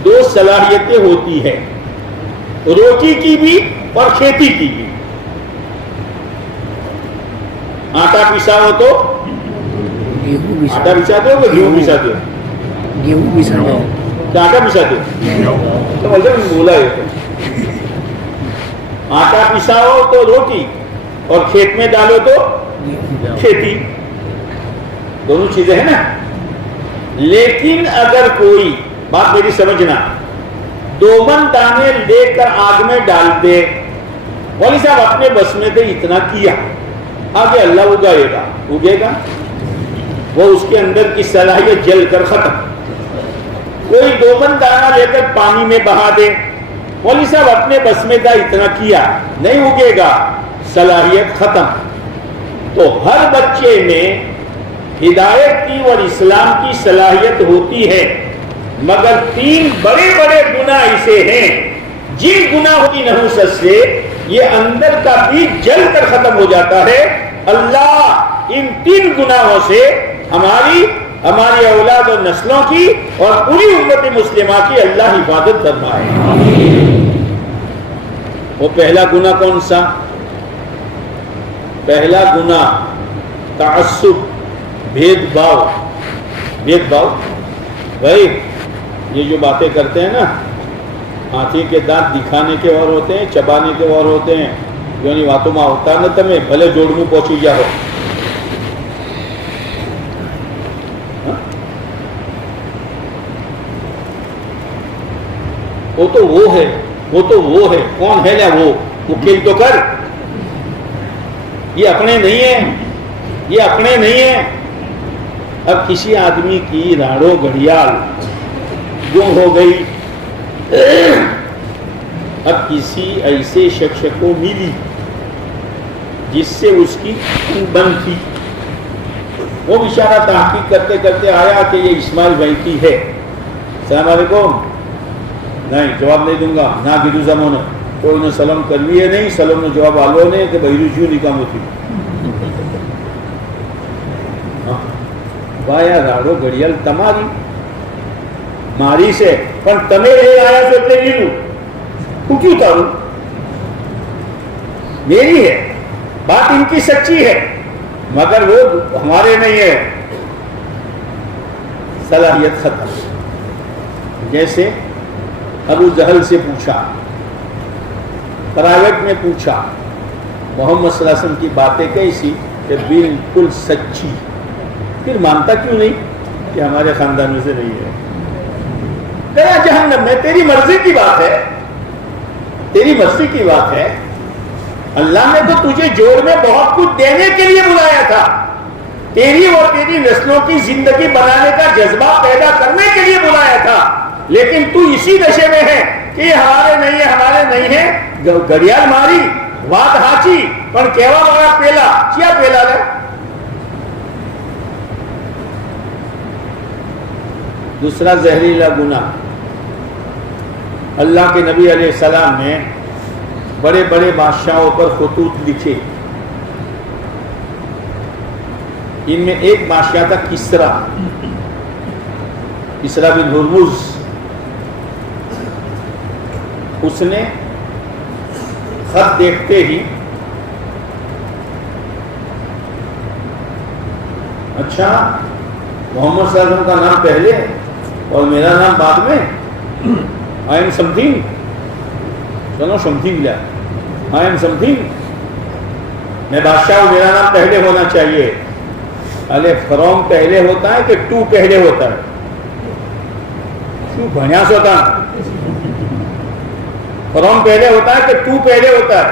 2 صلاحیتیں ہوتی ہے, روٹی کی بھی اور کھیتی کی بھی. آٹا پساؤ تو آٹا پساتے ہو کہ گیہوں پساتے ہو؟ گیہوں پساتے ہو. آٹا پساتے ہو تو مطلب بولا ہے. آٹا پساؤ تو روٹی اور کھیت میں ڈالو تو کھیتی. دونوں چیزیں ہیں نا. لیکن اگر کوئی بات میری سمجھنا, 2 من دانے لے کر آگ میں ڈال دے, مولوی صاحب اپنے بس میں تو اتنا کیا, آگے اللہ اگائے گا, اگے گا؟ وہ اس کے اندر کی صلاحیت جل کر ختم. کوئی 2 من دانہ لے کر پانی میں بہا دے, مولوی صاحب اپنے بس میں تھا اتنا کیا, نہیں اگے گا, صلاحیت ختم. تو ہر بچے میں ہدایت کی اور اسلام کی صلاحیت ہوتی ہے, مگر 3 بڑے بڑے گناہ ایسے ہیں جن گناہوں کی نحوست سے یہ اندر کا بیج جل کر ختم ہو جاتا ہے. اللہ ان 3 گناہوں سے ہماری اولاد اور نسلوں کی اور پوری امت مسلمہ کی اللہ حفاظت فرمائے. وہ پہلا گناہ کون سا؟ پہلا گناہ تعصب, بھید بھاؤ. بھائی یہ جو باتیں کرتے ہیں نا, ہاتھی کے دانت دکھانے کے اور ہوتے ہیں, چبانے کے اور ہوتے ہیں. جو نہیں باتوں میں ہوتا نا تمہیں بھلے جوڑ میں پہنچی جاؤ. وہ تو وہ ہے. کون ہے نا وہ وکیل تو کر. یہ اپنے نہیں ہیں. اب کسی آدمی کی راڑو گھڑیال گم ہو گئی, اب کسی ایسے شخص کو ملی جس سے اس کی بند تھی. وہ بیچارہ تحقیق کرتے کرتے آیا کہ یہ اسماعیل بھائی کی ہے. السلام علیکم. نہیں جواب نہیں دوں گا, نہ گرو زمانہ کوئی نے سلام کروی ہے نہیں, سلام نے جواب آلو نے کہ بھائی رجوع نکام ہوتی. بایا راڑو گھڑیال تماری ماری سے پر تمہیں لے آیا تو اتنے نہیں لوں کیوں تاروں. میری ہے بات, ان کی سچی ہے مگر وہ ہمارے نہیں ہے. صلاحیت ختم. جیسے ابو جہل سے پوچھا, پرائیویٹ میں پوچھا محمد صلی اللہ علیہ وسلم کی باتیں کیسی, کہ بالکل سچی. پھر مانتا کیوں نہیں کہ ہمارے خاندانوں سے نہیں ہے. گیا جہنم میں. تیری مرضی کی بات ہے, اللہ نے تو تجھے جوڑ میں بہت کچھ دینے کے لیے بلایا تھا، تیری اور تیری نسلوں کی زندگی بنانے کا جذبہ پیدا کرنے کے لیے بلایا تھا، لیکن تو اسی نشے میں ہے کہ یہ ہمارے نہیں ہے، ہمارے نہیں ہے. گڑیال ماری વાત હાચી પણ કેવા વાળા પેલા ક્યાં પેલા રે. دوسرا زہریلا گناہ، اللہ کے نبی علیہ السلام نے بڑے بڑے بادشاہوں پر خطوط لکھے. ان میں ایک بادشاہ تھا کسرا بن ہرمز. اس نے خط دیکھتے ہی اچھا محمد صلی اللہ علیہ وسلم کا نام پہلے اور میرا نام بعد میں، آئی ایم سم تھنگ، سنو سم تھنگ لیا، آئی ایم سم تھنگ، میں بادشاہ ہوں، میرا نام پہلے ہونا چاہیے. ارے فروم پہلے ہوتا ہے کہ ٹو پہلے ہوتا ہے؟ بھنیاس ہوتا ہے. فروم پہلے ہوتا ہے کہ ٹو پہلے ہوتا ہے؟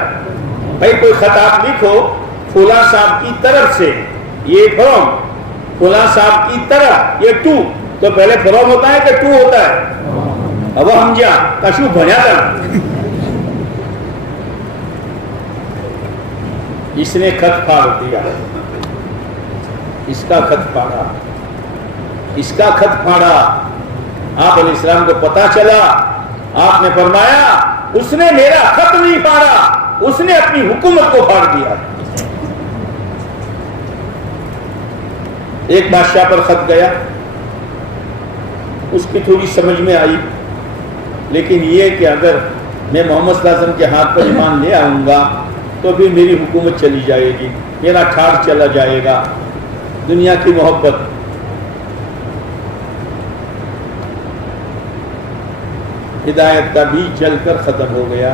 بھائی کوئی خط آپ لکھو فلاں صاحب کی طرف سے، یہ فروم، فلاں صاحب کی طرف یہ ٹو، تو پہلے فروم ہوتا ہے کہ ٹو ہوتا ہے؟ اب ہم جا کشو بھنیا تھا. اس نے خط پھاڑ دیا، اس کا خط پھاڑا، اس کا خط پھاڑا. آپ علیہ السلام کو پتا چلا، آپ نے فرمایا اس نے میرا خط نہیں پھاڑا، اس نے اپنی حکومت کو پھاڑ دیا. ایک بادشاہ پر خط گیا، اس کی تھوڑی سمجھ میں آئی، لیکن یہ کہ اگر میں محمد صلی اللہ علیہ وسلم کے ہاتھ پر ایمان لے آؤں گا تو پھر میری حکومت چلی جائے گی، میرا ٹھاٹ چلا جائے گا، دنیا کی محبت. ہدایت کا بیج جل کر ختم ہو گیا.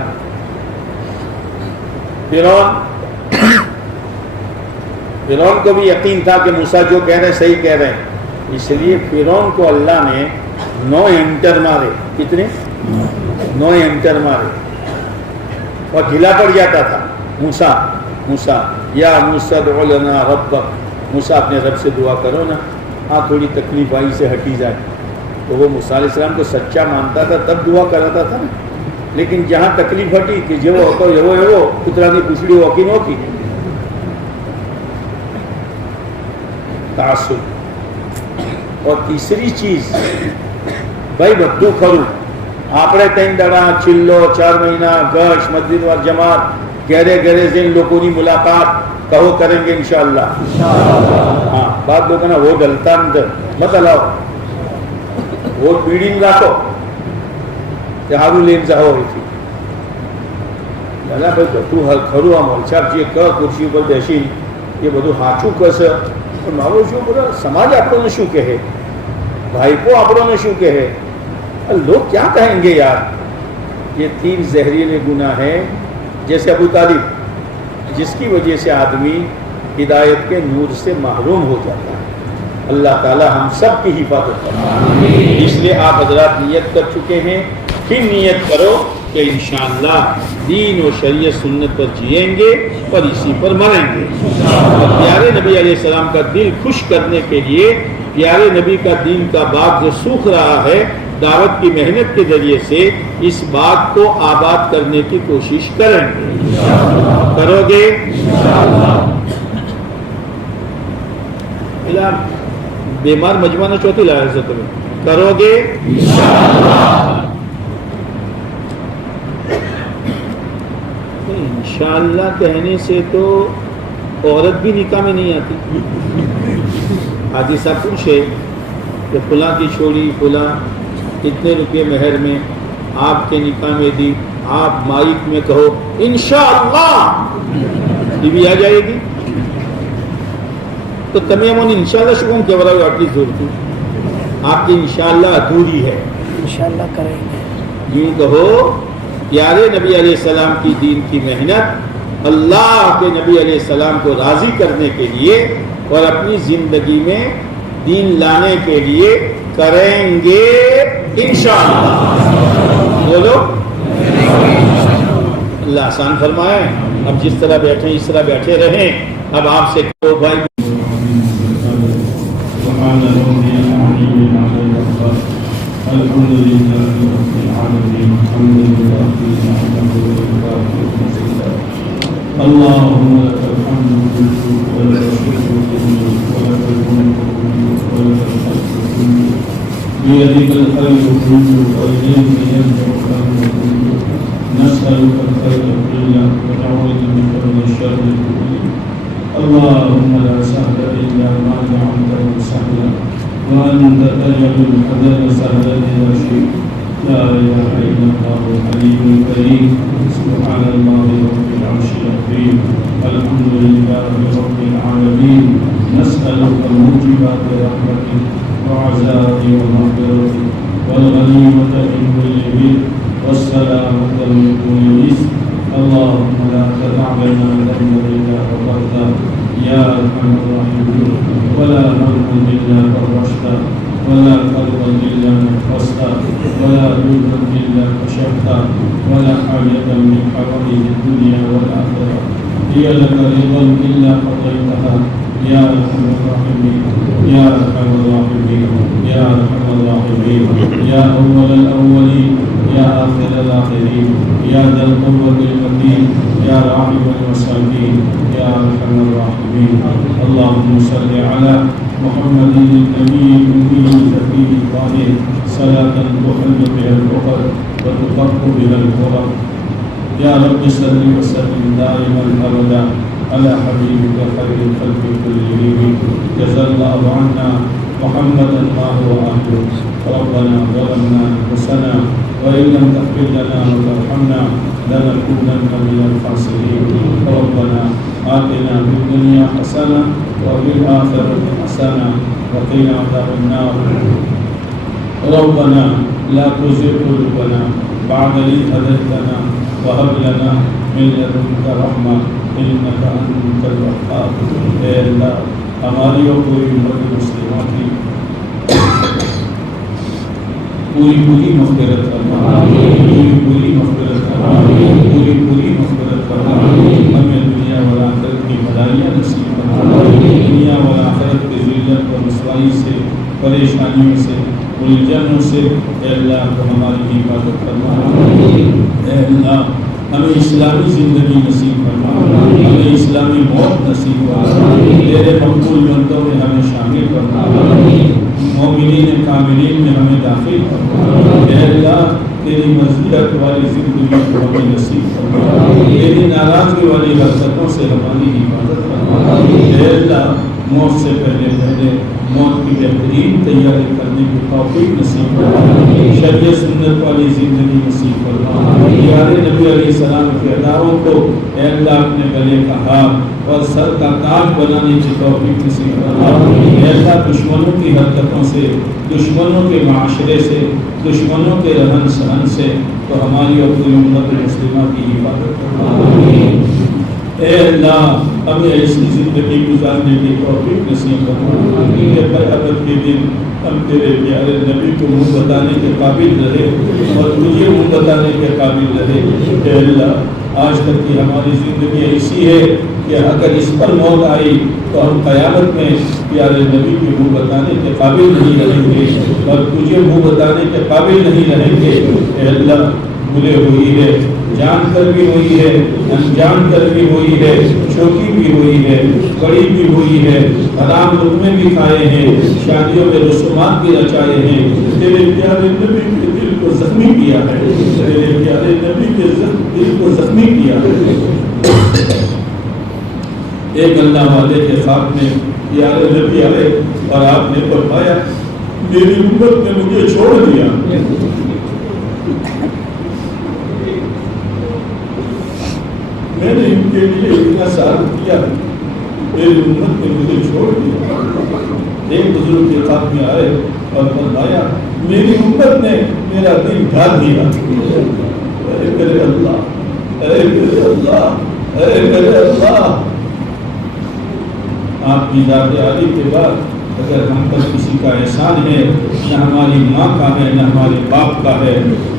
فرعون کو بھی یقین تھا کہ موسیٰ جو کہہ رہے ہیں صحیح کہہ رہے ہیں، اس لیے فرعون کو اللہ نے 9 انٹر مارے. کتنے؟ 9 انٹر مارے اور ڈھیلا پڑ جاتا تھا. موسیٰ یا موسیٰ ادع لنا ربک، موسیٰ اپنے رب سے دعا کرو نا، ہاں تھوڑی تکلیف آئی سے ہٹی جائے. تو وہ موسیٰ علیہ السلام کو سچا مانتا تھا تب دعا کراتا تھا نا. لیکن جہاں تکلیف ہٹی کہ جو ہوتا وہ کترا کی پچھڑی ہوکی نہ ہوکی. تعصب. اور تیسری چیز بھائی بدو کھرو، આપણે 3 દાડા ચિલ્લો 4 મહિના ગશ મસ્જિદ વાર જમાત ગેરે ગેરે જઈને લોકોની મુલાકાત કહો કરેંગે ઇન્શાઅલ્લાહ. હા બાદ લોકોના વોટ હલતા મત હલાવો, વોટ પીડીને રાખો કે સારું લઈને જાઓ. એથી દાદા ભાઈ બધું ખરું આ મોલછાપજીએ ખુરશી ઉપર બેસીને એ બધું સાચું કહેશે, પણ મારો શું બધા સમાજ આપણને શું કહે, ભાઈપો આપણને શું કહે, لوگ کیا کہیں گے یار. یہ 3 زہریلے گناہ ہیں. جیسے ابو طالب جس کی وجہ سے آدمی ہدایت کے نور سے محروم ہو جاتا ہے. اللہ تعالی ہم سب کی حفاظت کرے. اس لیے آپ حضرات نیت کر چکے ہیں، پھر نیت کرو کہ انشاءاللہ دین و شریعت سنت پر جئیں گے اور اسی پر مریں گے. اور پیارے نبی علیہ السلام کا دل خوش کرنے کے لیے پیارے نبی کا دین کا باغ جو سوکھ رہا ہے، دعوت کی محنت کے ذریعے سے اس بات کو آباد کرنے کی کوشش کریں گے. کرو گے؟ بیمار مجمع نہ چوتھی لایا سے تمہیں کرو گے؟ انشاءاللہ کہنے سے تو عورت بھی نکاح میں نہیں آتی. حادثہ پوچھے کہ فلاں کی چھوڑی فلاں کتنے روپے مہر میں آپ کے نکاح میں دی، آپ مائک میں کہو انشاءاللہ یہ بھی آ جائے گی. تو تمہیں من انشاءاللہ شکم کے برابر اٹلی زور کی آپ کی انشاءاللہ ادھوری ہے. انشاءاللہ کریں گے. یوں کہو پیارے نبی علیہ السلام کی دین کی محنت اللہ کے نبی علیہ السلام کو راضی کرنے کے لیے اور اپنی زندگی میں دین لانے کے لیے کریں گے انشاءاللہ. بولو اللہ آسان فرمائے. اب جس طرح بیٹھے اس طرح بیٹھے رہیں. اب آپ سے کو بھائی الحمد لله رب العالمين حمدا يوافي نعمه ويكافئ اللهم لك الحمد كله ولك الشكر كله ولك الملك كله ولك الخلق كله بيدك الخير كله واليك يرجع الامر كله نسالك الخير كله ونعوذ بك من الشر كله اللهم لا سهل الا ما جعلته سهلا وأنت تجعل الحزن سهلا إذا شئت لا إله إلا الله الحليم الكريم سبحان الله رب العرش العظيم الحمد لله رب العالمين نسألك موجبات رحمتك وعزائك ومغفرتك والغنيمة من كل بر والسلامة من كل إثم اللهم لا تدع لنا ذنبا إلا غفرته يا أرحم الراحمين ولا هما إلا فرجته ولا كربا إلا نفسته ولا ذنبا إلا كشفته ولا حاجة من حوائج الدنيا والآخرة هي لك رضا إلا قضيتها يا أرحم الراحمين يا أرحم الراحمين يا أرحم الراحمين يا أول الأولين يا آخر الآخرين يا ذا القوة المتين يا راحم المساكين يا أرحم الراحمين اللهم صل على محمد النبي الأمي الشفيع الطاهر صلاة تحل بها العقد وتفك بها الكرب يا رب صل وسلم دائما أبدا على حبيبك خير الخلق كلهم جزا الله عنا محمدا ما هو أهله ربنا ظلمنا أنفسنا وإن لم تغفر لنا وترحمنا لنكونن من الخاسرين ربنا آتنا في الدنيا حسنة وفي الآخرة حسنة وقنا عذاب النار ربنا لا تزغ قلوبنا بعد إذ هديتنا وهب لنا من لدنك رحمة إنك أنت الوهاب اے اللہ ہماری اور پوری امت مسلمہ کی پوری مغفرت فرما پوری مغفرت فرما پوری مغفرت فرما ہمیں دنیا و آخرت کی بھلائیاں نصیب فرما دنیا و آخرت کی ذلت و رسوائی سے پریشانیوں سے الجھنوں سے اے اللہ تو ہماری حفاظت فرما اے اللہ ہمیں اسلامی زندگی نصیب فرما ہمیں اسلامی موت نصیب فرما تیرے مقبول بندوں میں ہمیں شامل فرما مومنین کاملین میں ہمیں داخل فرما اے اللہ تیری مرضیت والی زندگی کو ہمیں نصیب فرما تیری ناراضگی والی حرکتوں سے ہماری حفاظت فرما اے اللہ موت سے پہلے موت کی بہترین تیاری کرنے کی توفیق نصیب فرما شریعت سنت والی زندگی نصیب فرما پیارے نبی علیہ السلام کے اداؤں کو اے اللہ اپنے گلے کا ہار اور سر کا تاج بنانے کی توفیق نصیب فرما اے اللہ دشمنوں کی حرکتوں سے دشمنوں کے معاشرے سے دشمنوں کے رہن سہن سے تو ہماری اور پوری امت مسلمہ کی حفاظت فرما اے اللہ ہمیں ایسی زندگی گزارنے کی توفیق نصیب فرما کہ قیامت کے دن ہم تیرے پیارے نبی کو منہ بتانے کے قابل رہے اور تجھے منہ بتانے کے قابل رہے اے اللہ آج تک کی ہماری زندگی ایسی ہے کہ اگر اس پر موت آئی تو ہم قیامت میں پیارے نبی کے منہ بتانے کے قابل نہیں رہیں گے اور تجھے منہ بتانے کے قابل نہیں رہیں گے اے اللہ بھولے ہوئی ہے جان کر بھی ہوئی ہے انجان کر بھی ہوئی ہے شوقی بھی ہوئی ہے بڑی بھی ہوئی ہے حرام لقمے بھی کھائے ہیں شادیوں میں رسومات بھی رچائے ہیں تیرے پیارے نبی کے دل کو زخمی کیا ہے تیرے پیارے نبی کے دل کو زخمی کیا ہے ایک اللہ والے کے خواب میں پیارے نبی آئے اور آپ نے فرمایا میری امت نے مجھے چھوڑ دیا میں نے ان کے لیے اتنا سارا کیا میری امت نے مجھے چھوڑ دیا ایک بزرگ کے خواب میں آئے اور فرمایا میری امت نے میرا دل ڈھا دیا اے میرے اللہ اے میرے اللہ اے میرے اللہ آپ کی ذات عالی کے بعد اگر ہم پر کسی کا احسان ہے نہ ہماری ماں کا ہے نہ ہمارے باپ کا ہے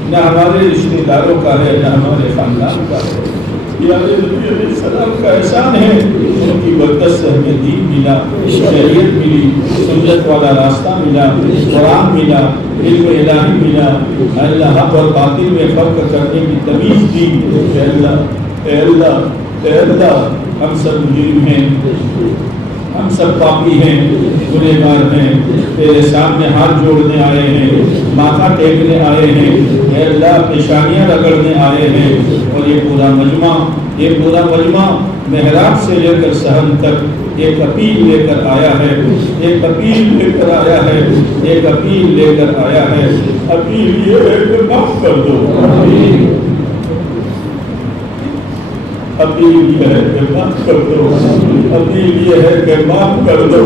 نہ ہمارے رشتہ داروں کا ہے نہ ہمارے خاندان کا ہے پیارے نبی علیہ السلام کا احسان ہے، ان کی برکت سے ہمیں دین ملا، شریعت ملی، سنت والا راستہ ملا، قرآن ملا، علم الہی ملا۔ اللہ حق اور باطل میں فرق کرنے کی تمیز دی۔ اے اللہ، اے اللہ، اے اللہ، ہم سب مجرم ہیں، ہم سب پاپی ہیں، گنہگار ہیں، تیرے سامنے ہاتھ جوڑنے آئے ہیں، ماتھا ٹیکنے آئے ہیں، اے اللہ پیشانیاں رگڑنے آئے ہیں۔ اور یہ پورا مجمع محراب سے لے کر صحن تک ایک اپیل لے کر آیا ہے، ایک اپیل لے کر آیا ہے، ایک اپیل لے کر آیا ہے۔ اپیل یہ ہے کہ معاف کر دو، اپیل یہ ہے کہ معاف کر دو، اپیل یہ ہے کہ معاف کر دو۔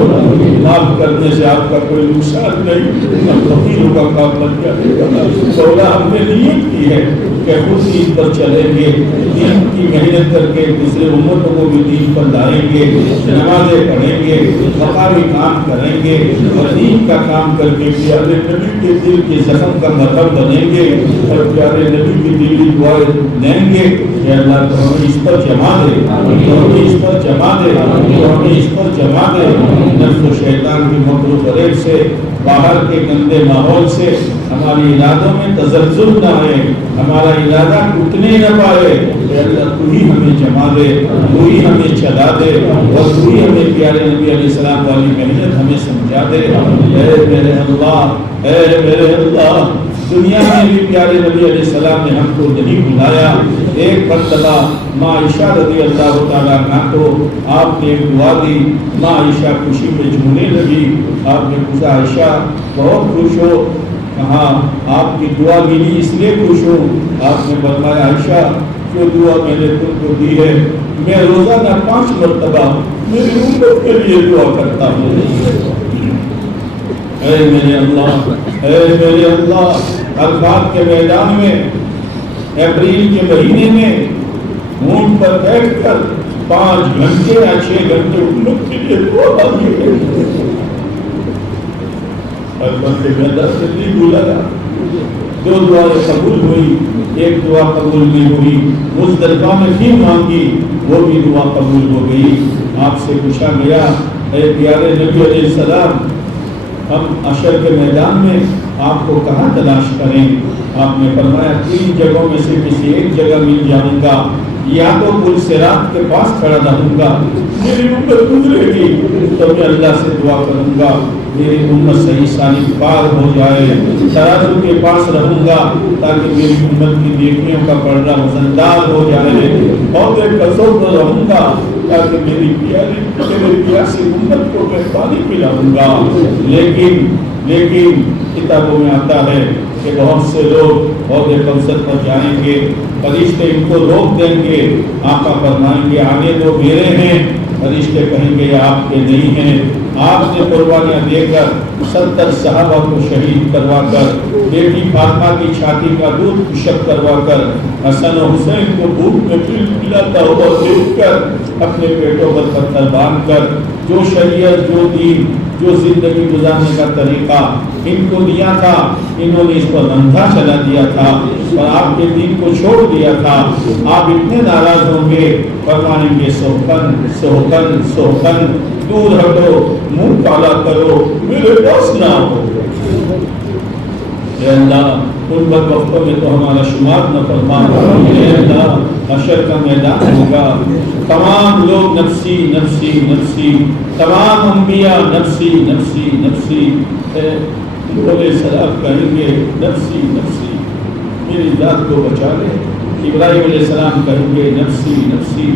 معاف کرنے سے آپ کا کوئی نقصان نہیں، ہم فقیروں کا کام بن جائے گا۔ مولا ہم نے نیت کی ہے کہ خود دین پر چلیں گے، دین کی محنت کر کے دوسرے امتوں کو بھی دین پر لائیں گے، نمازیں پڑھیں گے، مقامی کام کریں گے، اور دین کا کام کر کے پیارے نبی کے دل کے زخم کا مرہم بنیں گے، اور پیارے نبی کی دلی دعائیں لیں گے۔ اے اللہ تو ہمیں اس پر جما دے، تو ہمیں اس پر جما دے، تو ہمیں اس پر جما دے۔ نفس و شیطان کی مکر و فریب سے، باہر کے گندے ماحول سے ہماری ارادوں میں تزلزل نہ آئے، ہمارا ارادہ ٹوٹنے نہ پائے۔ اے اللہ تو ہی ہمیں جما دے، تو ہی ہمیں چلا دے، اور تو ہی ہمیں پیارے نبی علیہ السلام والی محنت ہمیں سمجھا دے۔ اے میرے اللہ، اے میرے اللہ، دنیا میں بھی پیارے نبی علیہ السلام نے ہم کو نہیں بلایا۔ ایک مرتبہ ماں عائشہ رضی اللہ تعالیٰ عنہا کو آپ نے ایک دعا دی، ماں عائشہ خوشی میں جھومنے لگی۔ آپ نے پوچھا عائشہ بہت خوش ہو؟ کہا آپ کی دعا ملی اس لیے خوش ہوں۔ آپ نے فرمایا عائشہ جو دعا میں نے تم کو دی ہے، میں روزانہ 5 مرتبہ میری امت کے لیے دعا کرتا ہوں۔ اے میرے اللہ، اے میرے اللہ، عرفات کے میدان میں اپریل کے مہینے میں اونٹ پر بیٹھ کر 5 گھنٹے یا 6 گھنٹے امت کے لیے دعا کی ہے۔ عرفات کے میدان سے نہیں بلایا، 2 دعائیں قبول ہوئی، ایک دعا قبول نہیں ہوئی، مزدلفہ میں بھی مانگی، وہ بھی دعا قبول ہو گئی۔ آپ سے پوچھا گیا اے پیارے نبی علیہ السلام، ہم عشر کے میدان میں آپ کو کہاں تلاش کریں؟ آپ نے فرمایا 3 جگہوں میں سے کسی ایک جگہ مل جاؤں گا، یا تو پل صراط کے پاس کھڑا رہوں گا، میری امت گزرے گی تو میں اللہ سے دعا کروں گا میری امت صحیح سالم پار ہو جائے، ترازو کے پاس رہوں گا تاکہ میری امت کی نیکیوں کا پردہ وزندار ہو جائے، اور ایک قصور میں رہوں گا تاکہ میری پیاسی امت کو میں پانی پلاؤں گا۔ لیکن کتابوں میں آتا ہے کہ بہت سے لوگ عہدے منصب پر جائیں گے، فرشتے ان کو روک دیں گے، آقا فرمائیں گے آنے دو میرے ہیں، فرشتے کہیں گے یہ آپ کے نہیں ہیں۔ آپ نے قربانیاں دے کر 70 صحابہ کو شہید کروا کر، بیٹی فاطمہ کی چھاتی کا دودھ خشک کروا کر، حسن و حسین کو بھوک میں پلاتا ہوا دیکھ کر، اپنے پیٹوں پر پتھر باندھ کر، جو شریعت، جو دین، جو زندگی گزارنے کا طریقہ ان کو دیا تھا، انہوں نے اس پر اندھا چلا دیا تھا اور آپ کے دین کو چھوڑ دیا تھا۔ آپ اتنے ناراض ہوں گے، فرمائیں گے سوکن سوکن سوکن، دور ہٹو، منہ کالا کرو، میرے پاس نہ ہو۔ اے اللہ ان بدبختوں میں تو ہمارا شمار نہ فرما۔ اے اللہ حشر کا میدان ہوگا، تمام لوگ نفسی نفسی نفسی، تمام انبیاء نفسی نفسی نفسی، علیہ السلام کہیں گے نفسی نفسی، میری ذات کو بچا لے۔ ابراہیم علیہ السلام کہیں گے نفسی نفسی،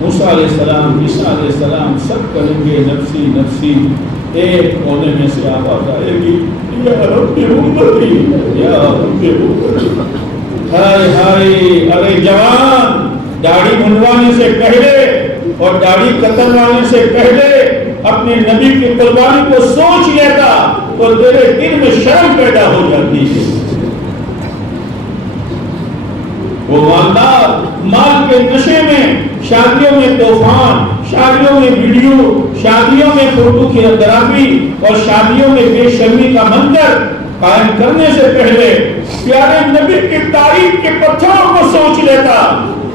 موسیٰ علیہ السلام، عیسیٰ علیہ السلام سب کہیں گے نفسی نفسی۔ ایک کونے میں سے آواز آئے گی یا رب امتی یا رب امتی۔ ہائے ہائے، ارے جوان، داڑھی منڈوانے سے پہلے اور داڑھی کتروانے سے پہلے اپنے نبی کی قربانی کو سوچ لیتا تو تیرے دل میں شرم پیدا ہو جاتی ہے۔ وہ مالدار مال کے نشے میں، شادیوں میں طوفان، شادیوں میں ویڈیو، شادیوں میں فوٹو کھینچاوی اور شادیوں میں بے شرمی کا منظر قائم کرنے سے پہلے پیارے نبی کی تاریخ کے پتھروں کو سوچ لیتا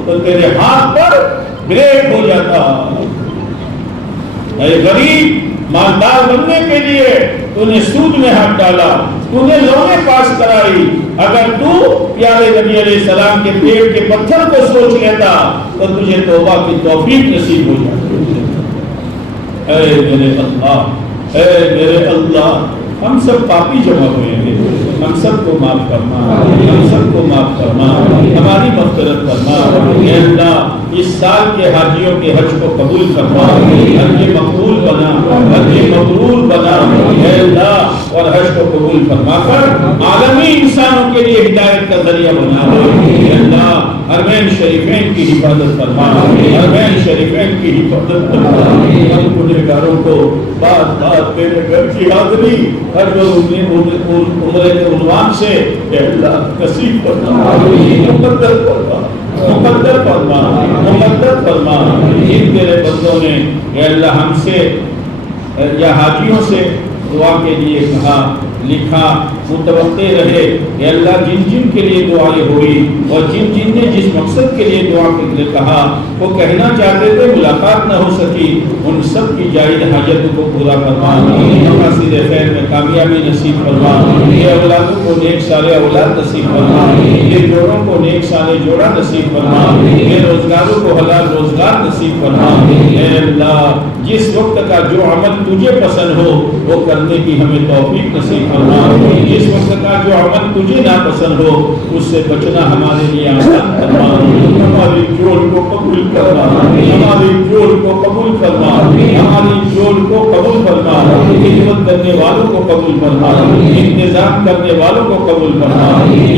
تو تیرے ہاتھ پر بریک ہو جاتا۔ اے غریب، مالدار بننے کے لیے تو نے سود میں ہاتھ ڈالا، تو نے لونیں پاس کرائی۔ اگر تو پیارے نبی علیہ السلام کے پیٹ کے پتھر کو سوچ لیتا تو تجھے توبہ کی توفیق نصیب ہو جاتی۔ اے میرے اللہ، اے میرے اللہ، ہم سب پاپی جمع ہوئے ہیں، ہم سب کو معاف فرما، ہم سب کو معاف فرما، ہماری مغفرت فرما۔ اے اللہ، اس سال کے حاجیوں کے حج کو قبول فرما، حج مقبول بنا، حج مبرور بنا اے اللہ، اور حج کو قبول فرما کر عالمی انسانوں کے لیے ہدایت کا ذریعہ بنا دے۔ اے اللہ، حرمین شریفین کی حفاظت فرما، حرمین شریفین کی حفاظت فرما۔ ہم گنہگاروں کو بات بات تیرے گھر کی حاضری حج اور عمرے کے عنوان سے اے اللہ نصیب فرما، مقدر فرما، مقدر فرما، مقدر فرما۔ جن تیرے بندوں نے اے اللہ ہم سے یا حاجیوں سے دعا کے لیے کہا، لکھا، متوقع رہے، اے اللہ جن جن کے لیے دعائیں ہوئی اور جن جن نے جس مقصد کے لیے دعا کے لیے کہا، وہ کہنا چاہتے تھے ملاقات نہ ہو سکی، ان سب کی جائز حاجتوں کو پورا فرما، مقاصد خیر میں کامیابی نصیب فرما، یہ اولادوں کو نیک صالح اولاد نصیب فرما، یہ جوڑوں کو نیک صالح جوڑا نصیب فرما، یہ روزگاروں کو حلال روزگار نصیب فرما۔ اے اللہ، جس وقت کا جو عمل تجھے پسند ہو وہ کرنے کی ہمیں توفیق نصیب فرما، جس وقت کا جو عمل تجھے ناپسند ہو اس سے بچنا ہمارے لیے آسان فرما۔ ہماری جوڑ کو قبول فرما، ہماری جوڑ کو قبول فرما، ہماری جوڑ کو قبول فرما، خدمت کرنے والوں کو قبول فرما، انتظام کرنے والوں کو قبول فرما،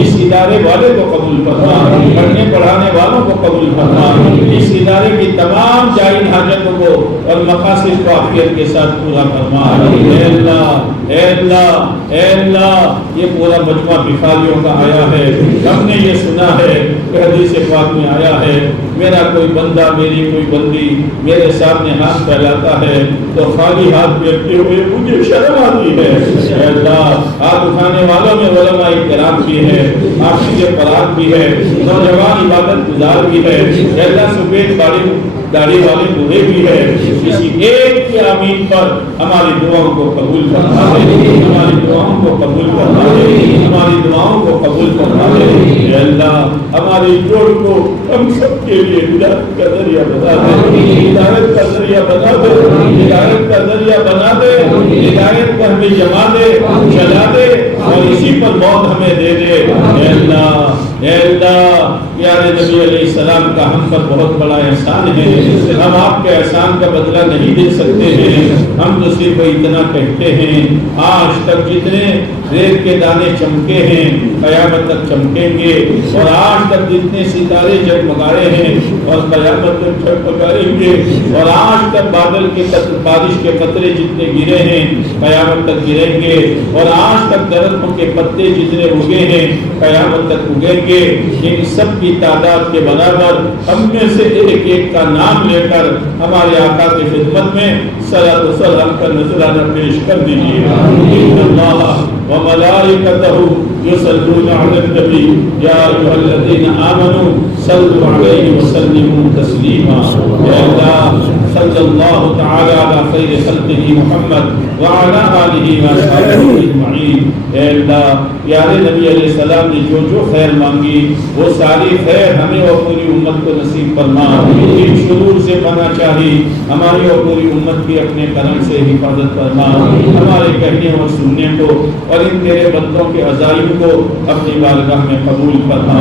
اس ادارے والے کو قبول فرما، پڑھنے پڑھانے والوں کو قبول فرما، اس ادارے کی تمام جائز حاجتوں کو اور مقاصد کو عافیت کے ساتھ پورا فرما۔ اے اللہ، اے اللہ، اے اللہ، یہ پورا مجمع بھکاریوں کا آیا ہے، ہم نے یہ سنا ہے کہ حدیث پاک میں آیا ہے، میرا کوئی بندہ، میری کوئی بندی میرے سامنے ہاتھ پھیلاتا ہے تو خالی ہاتھ پھیرتے ہوئے مجھے شرم آتی ہے۔ اے اللہ، ہاتھ اٹھانے والوں میں علماء کرام بھی ہے، حافظ قرآن بھی ہے، نوجوان عبادت گزار بھی ہے، اے اللہ سفید داڑھی والے بوڑھے بھی ہے، کسی ایک کے آمین پر ہماری دعاؤں کو قبول فرما دے، ہماری دعاؤں کو قبول فرما دے، ہماری دعاؤں کو قبول فرما دے۔ اے اللہ، ہماری جوڑ کو ہم سب کے لیے ہدایت کا ذریعہ بنا دے، ہدایت کا ذریعہ بنا دے، ہدایت کا ذریعہ بنا دے، ہدایت پر ہمیں جما دے، چلا دے اور اسی پر موت ہمیں دے دے۔ اے اللہ، اے اللہ، پیارے نبی علیہ السلام کا ہم پر بہت بڑا احسان ہے، ہم آپ کے احسان کا بدلہ نہیں دے سکتے ہیں، ہم تو صرف اتنا کہتے ہیں آج تک جتنے ریت کے دانے چمکے ہیں قیامت تک چمکیں گے، اور آج تک جتنے ستارے جگمگائے ہیں اور قیامت تک جگمگائیں گے، اور آج تک بادل کے بارش کے قطرے جتنے گرے ہیں قیامت تک گریں گے، اور آج تک درختوں کے پتے جتنے اگے ہیں قیامت تک اگیں گے، ان سب کی تعداد کے برابر ہم میں سے ایک ایک کا نام لے کر ہمارے آقا کی خدمت میں صلاۃ و سلام کا نذرانہ پیش کر دیجیے۔ ان اللہ وملائکتہ یصلون علی النبی یا ایھا الذین آمنوا صلوا علیہ وسلموا تسلیما۔ اے اللہ، صلی اللہ تعالی علی خیر خلقہ محمد وعلی آلہ وصحبہ اجمعین۔ اے اللہ، پیارے نبی علیہ السلام نے جو جو خیر مانگی وہ ساری خیر ہمیں اور پوری امت کو نصیب فرما، ان شرور سے پناہ چاہی، ہماری اور پوری امت کی اپنے کرم سے حفاظت فرما، ہمارے کہنے اور سننے کو اور ان تیرے بندوں کے عزائم کو اپنی بارگاہ میں قبول فرما۔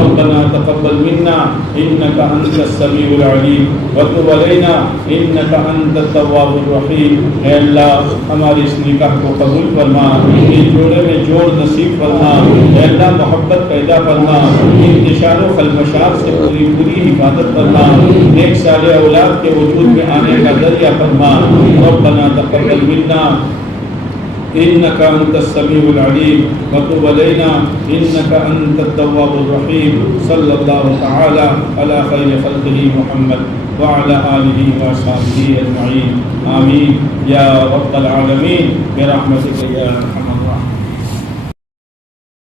ربنا تقبل منا انک انت السمیع العلیم وتب علینا انک انت التواب الرحیم۔ اے اللہ، ہماری اس نکاح کو قبول فرما، اس جوڑے میں جوڑ نصیب فرما، اے اللہ محبت پیدا فرما، انتشار و خلمشار سے پوری حفاظت فرما، نیک صالح اولاد کے وجود میں آنے کا ذریعہ فرما۔ ربنا تقبل منا انک انت السمیع العلیم وتب علینا انک انت التواب الرحیم۔ صلی اللہ تعالی علی خیر خلقہ محمد وعلی آلہ وصحبہ اجمعین، آمین یا رب العالمین برحمتک یا ارحم